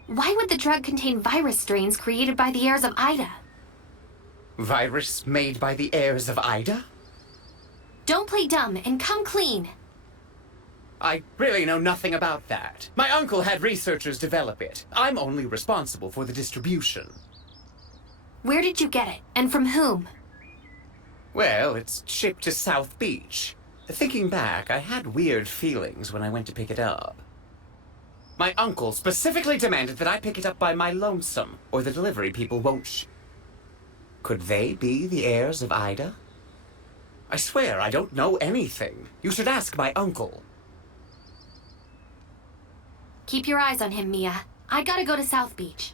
Why would the drug contain virus strains created by the heirs of Ida? Virus made by the heirs of Ida? Don't play dumb and come clean. I really know nothing about that. My uncle had researchers develop it. I'm only responsible for the distribution. Where did you get it, and from whom? Well, it's shipped to South Beach. Thinking back, I had weird feelings when I went to pick it up. My uncle specifically demanded that I pick it up by my lonesome, or the delivery people won't Could they be the heirs of Ida? I swear I don't know anything. You should ask my uncle. Keep your eyes on him, Mia. I gotta go to South Beach.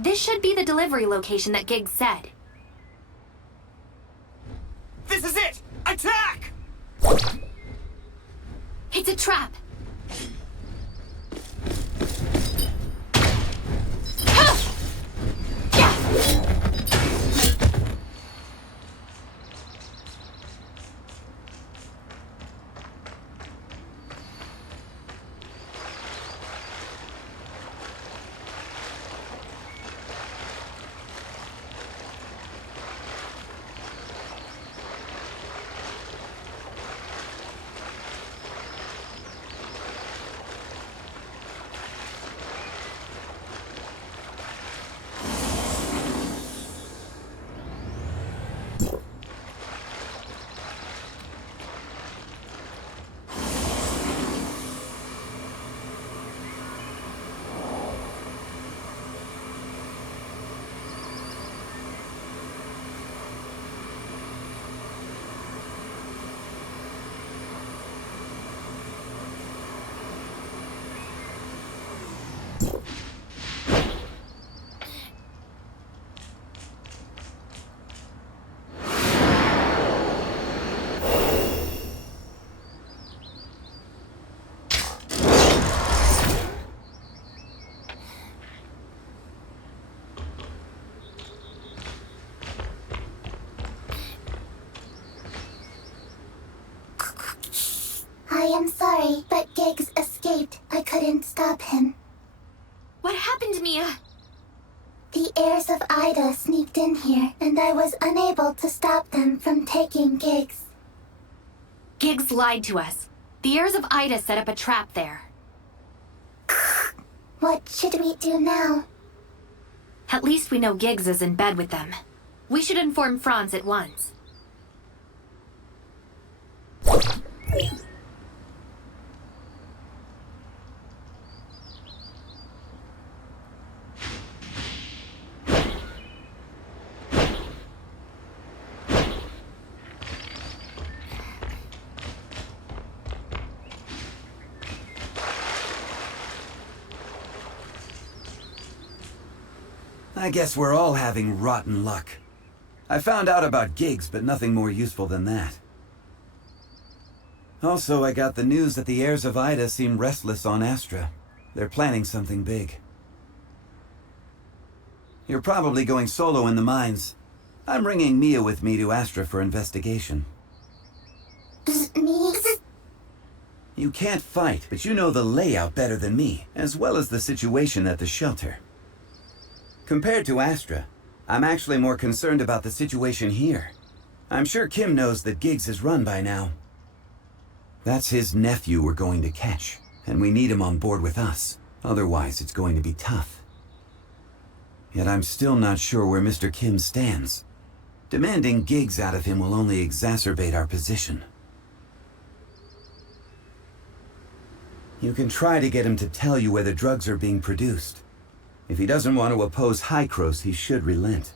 This should be the delivery location that Giggs said. This is it! Attack! It's a trap! I am sorry, but Giggs escaped. I couldn't stop him. What happened, Mia? The heirs of Ida sneaked in here, and I was unable to stop them from taking Giggs. Giggs lied to us. The heirs of Ida set up a trap there. What should we do now? At least we know Giggs is in bed with them. We should inform Franz at once. I guess we're all having rotten luck. I found out about Giggs, but nothing more useful than that. Also, I got the news that the heirs of Ida seem restless on Astra. They're planning something big. You're probably going solo in the mines. I'm bringing Mia with me to Astra for investigation. Me? You can't fight, but you know the layout better than me, as well as the situation at the shelter. Compared to Astra, I'm actually more concerned about the situation here. I'm sure Kim knows that Giggs is run by now. That's his nephew we're going to catch, and we need him on board with us. Otherwise, it's going to be tough. Yet I'm still not sure where Mr. Kim stands. Demanding gigs out of him will only exacerbate our position. You can try to get him to tell you where the drugs are being produced. If he doesn't want to oppose Hykros, he should relent.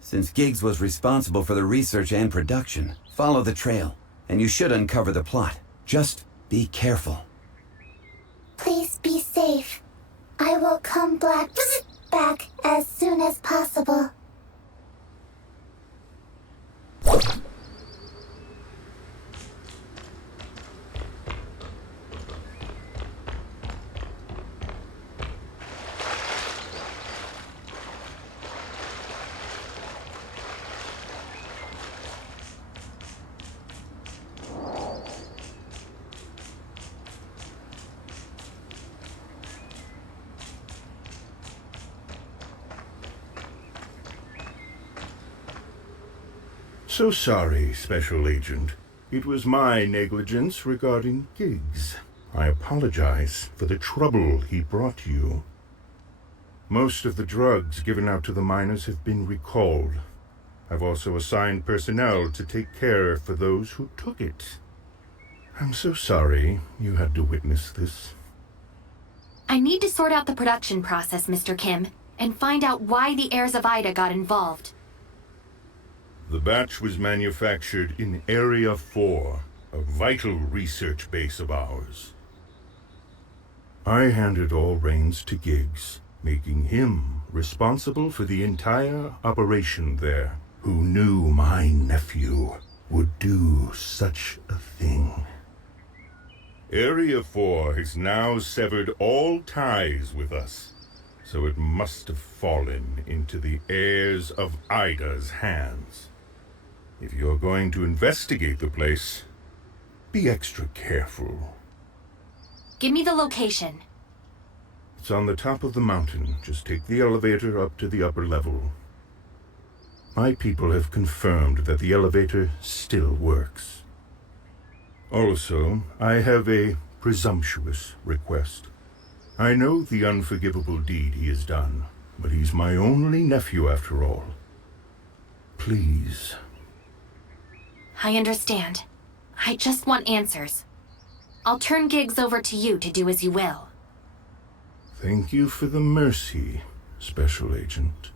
Since Giggs was responsible for the research and production, follow the trail, and you should uncover the plot. Just be careful. Please be safe. I will come back as soon as possible. So sorry, Special Agent. It was my negligence regarding Giggs. I apologize for the trouble he brought you. Most of the drugs given out to the miners have been recalled. I've also assigned personnel to take care for those who took it. I'm so sorry you had to witness this. I need to sort out the production process, Mr. Kim, and find out why the heirs of Ida got involved. The batch was manufactured in Area 4, a vital research base of ours. I handed all reins to Giggs, making him responsible for the entire operation there. Who knew my nephew would do such a thing? Area 4 has now severed all ties with us, so it must have fallen into the heirs of Ida's hands. If you're going to investigate the place, be extra careful. Give me the location. It's on the top of the mountain. Just take the elevator up to the upper level. My people have confirmed that the elevator still works. Also, I have a presumptuous request. I know the unforgivable deed he has done, but he's my only nephew after all. Please. I understand. I just want answers. I'll turn Giggs over to you to do as you will. Thank you for the mercy, Special Agent.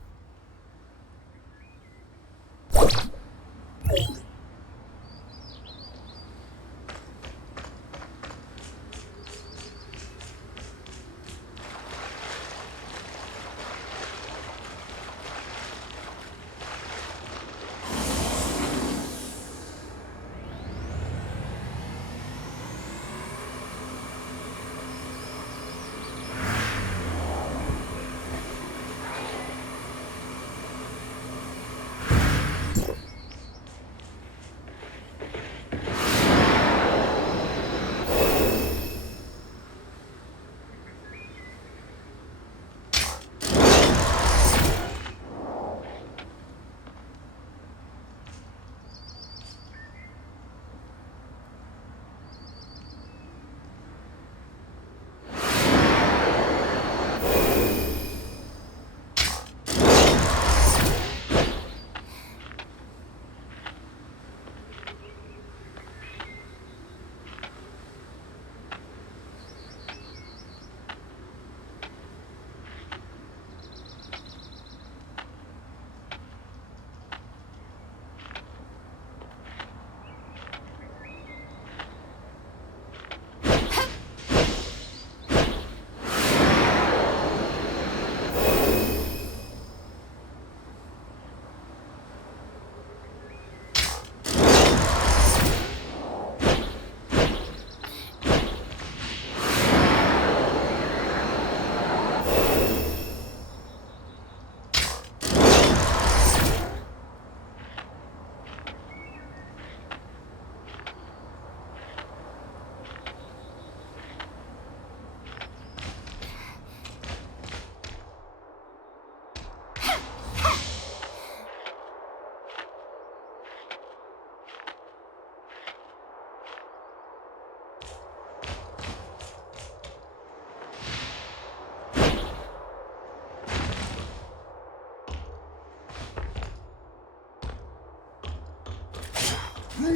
I'm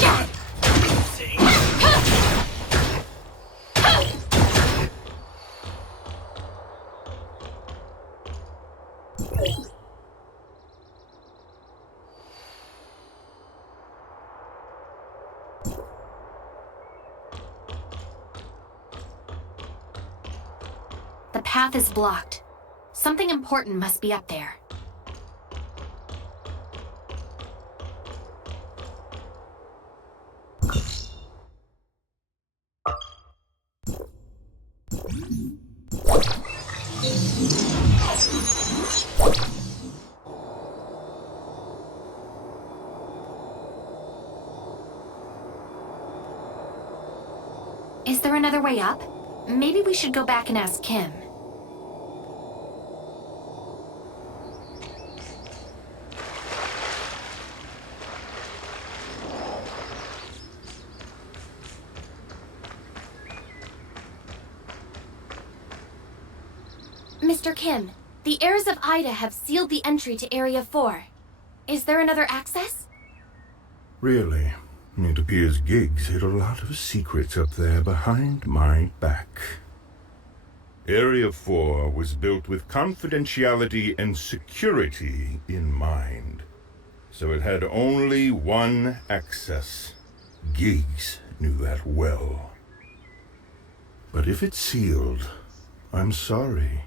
not losing. The path is blocked. Something important must be up there. Is there another way up? Maybe we should go back and ask Kim. Mr. Kim, the heirs of Ida have sealed the entry to Area 4. Is there another access? Really? It appears Giggs hid a lot of secrets up there behind my back. Area 4 was built with confidentiality and security in mind. So it had only one access. Giggs knew that well. But if it's sealed, I'm sorry.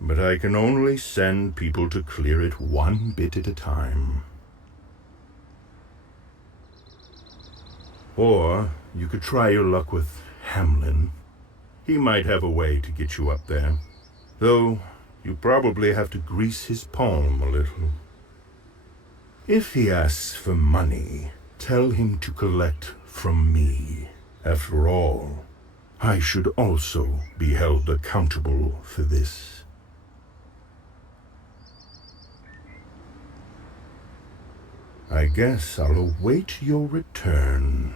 But I can only send people to clear it one bit at a time. Or you could try your luck with Hamlin. He might have a way to get you up there. Though, you probably have to grease his palm a little. If he asks for money, tell him to collect from me. After all, I should also be held accountable for this. I guess I'll await your return.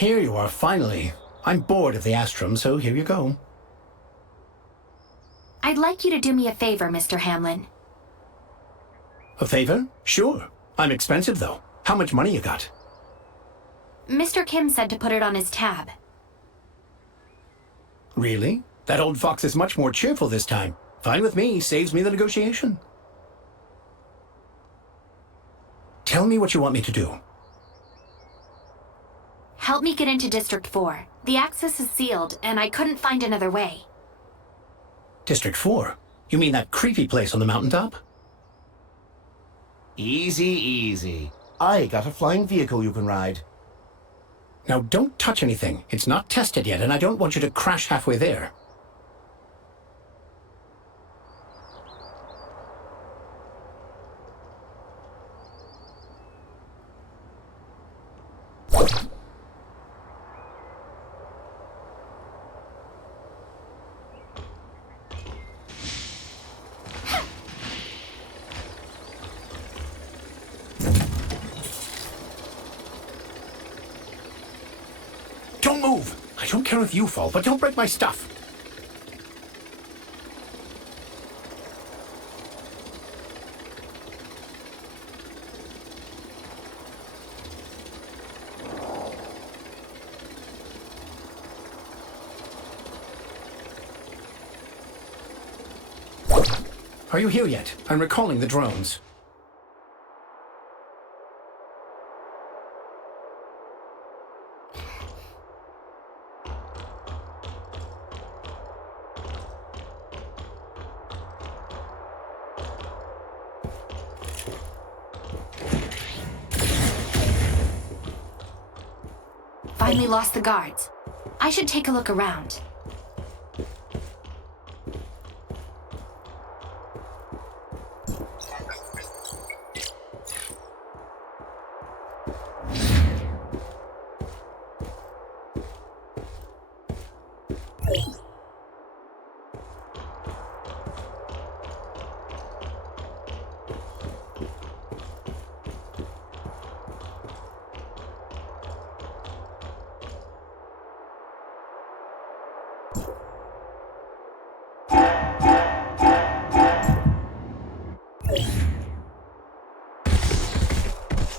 Here you are, finally. I'm bored of the Astrum, so here you go. I'd like you to do me a favor, Mr. Hamlin. A favor? Sure. I'm expensive, though. How much money you got? Mr. Kim said to put it on his tab. Really? That old fox is much more cheerful this time. Fine with me, saves me the negotiation. Tell me what you want me to do. Help me get into District 4. The access is sealed, and I couldn't find another way. District 4? You mean that creepy place on the mountaintop? Easy, easy. I got a flying vehicle you can ride. Now, don't touch anything. It's not tested yet, and I don't want you to crash halfway there. Don't move! I don't care if you fall, but don't break my stuff. Are you here yet? I'm recalling the drones. Finally lost the guards. I should take a look around.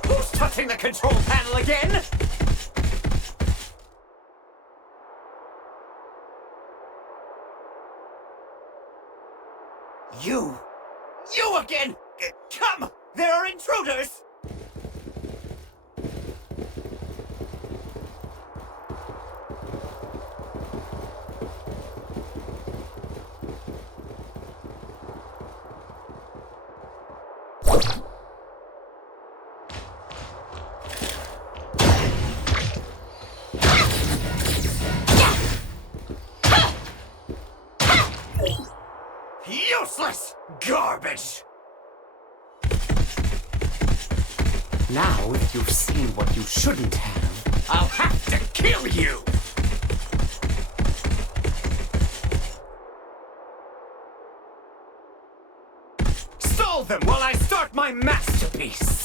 Who's touching the control panel again? You! You again! Come! There are intruders! Useless garbage! Now that you've seen what you shouldn't have, I'll have to kill you! Stall them while I start my masterpiece!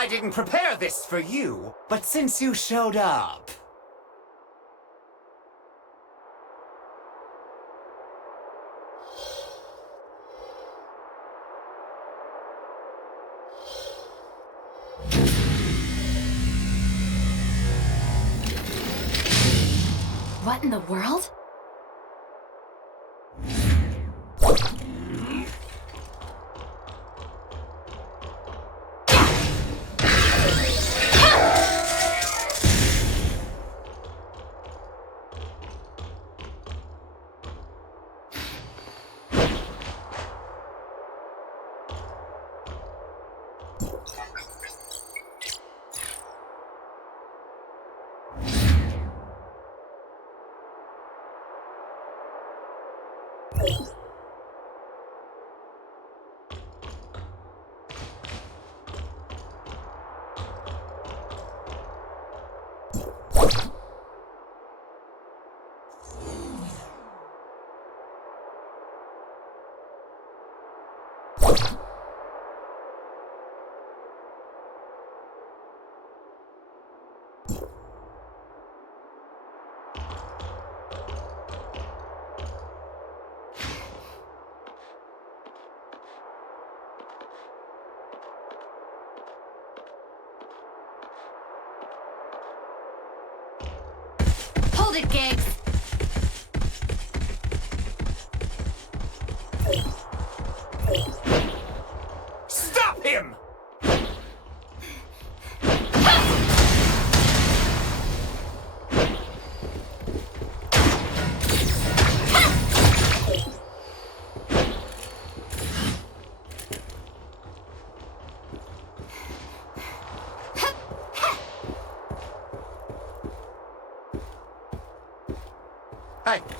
I didn't prepare this for you, but since you showed up... What in the world? it, Giggs! Stop him!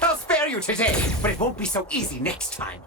I'll spare you today, but it won't be so easy next time.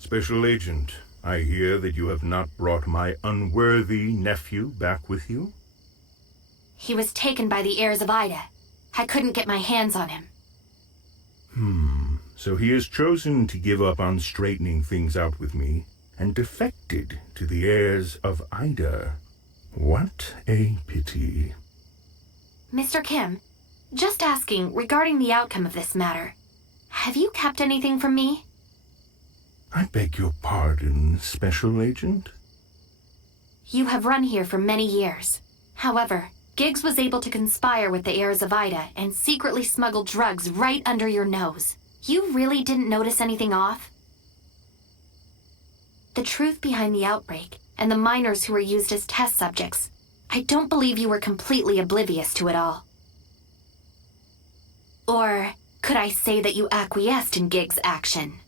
Special Agent, I hear that you have not brought my unworthy nephew back with you? He was taken by the heirs of Ida. I couldn't get my hands on him. So he has chosen to give up on straightening things out with me and defected to the heirs of Ida. What a pity. Mr. Kim, just asking regarding the outcome of this matter. Have you kept anything from me? I beg your pardon, Special Agent? You have run here for many years. However, Giggs was able to conspire with the heirs of Ida and secretly smuggle drugs right under your nose. You really didn't notice anything off? The truth behind the outbreak and the miners who were used as test subjects, I don't believe you were completely oblivious to it all. Or could I say that you acquiesced in Giggs' action?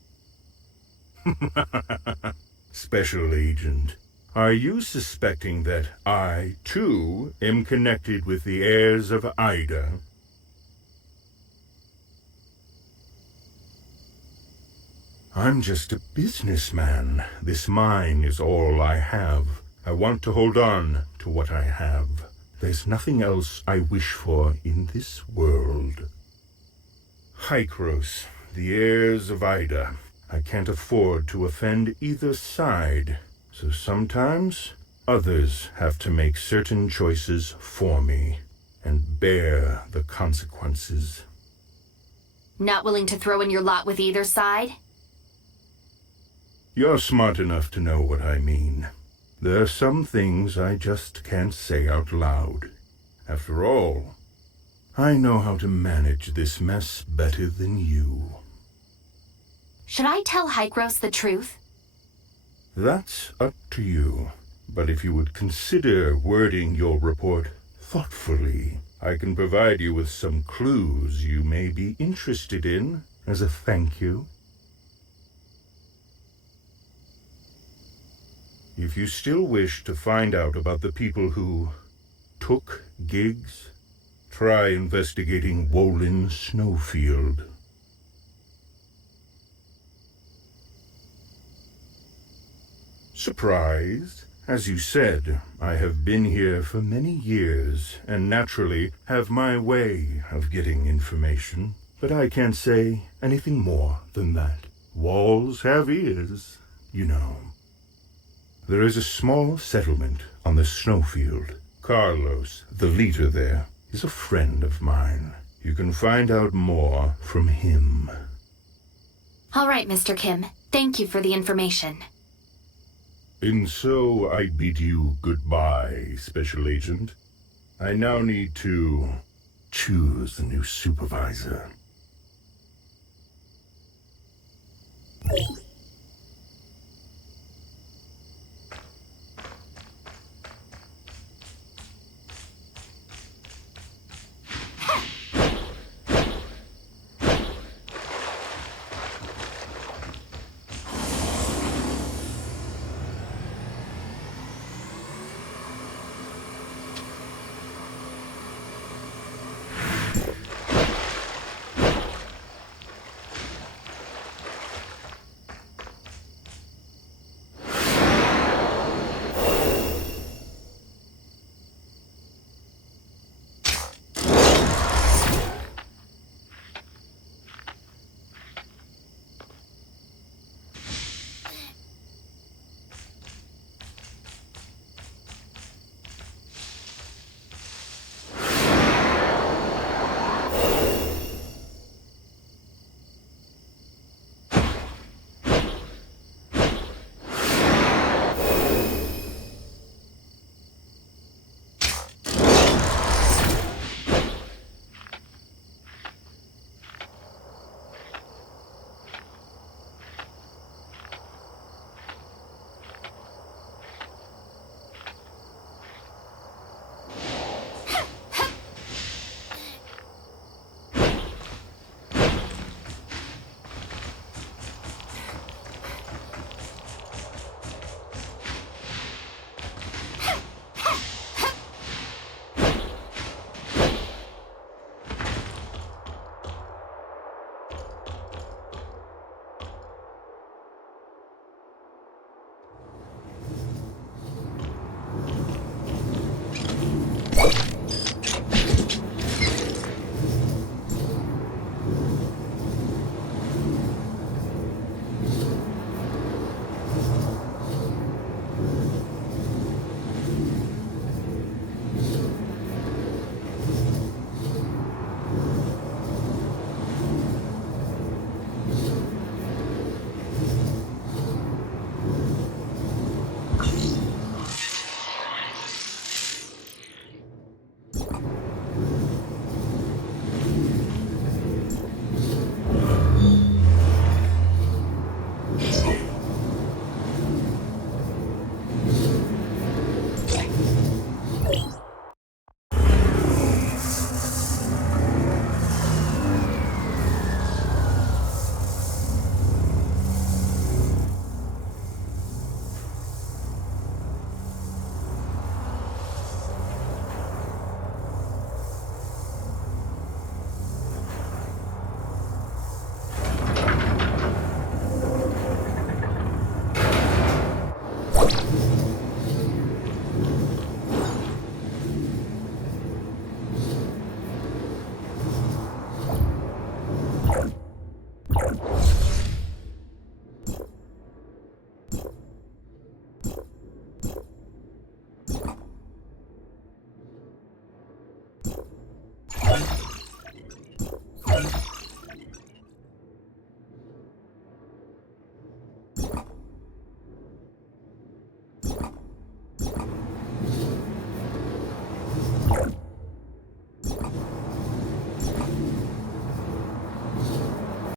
Special Agent, are you suspecting that I, too, am connected with the heirs of Ida? I'm just a businessman. This mine is all I have. I want to hold on to what I have. There's nothing else I wish for in this world. Hykros, the heirs of Ida. I can't afford to offend either side, so sometimes others have to make certain choices for me and bear the consequences. Not willing to throw in your lot with either side? You're smart enough to know what I mean. There are some things I just can't say out loud. After all, I know how to manage this mess better than you. Should I tell Hykros the truth? That's up to you. But if you would consider wording your report thoughtfully, I can provide you with some clues you may be interested in as a thank you. If you still wish to find out about the people who took Giggs, try investigating Wolin Snowfield. Surprised? As you said, I have been here for many years, and naturally have my way of getting information. But I can't say anything more than that. Walls have ears, you know. There is a small settlement on the snowfield. Carlos, the leader there, is a friend of mine. You can find out more from him. All right, Mr. Kim. Thank you for the information. And so I bid you goodbye, Special Agent. I now need to choose a new supervisor.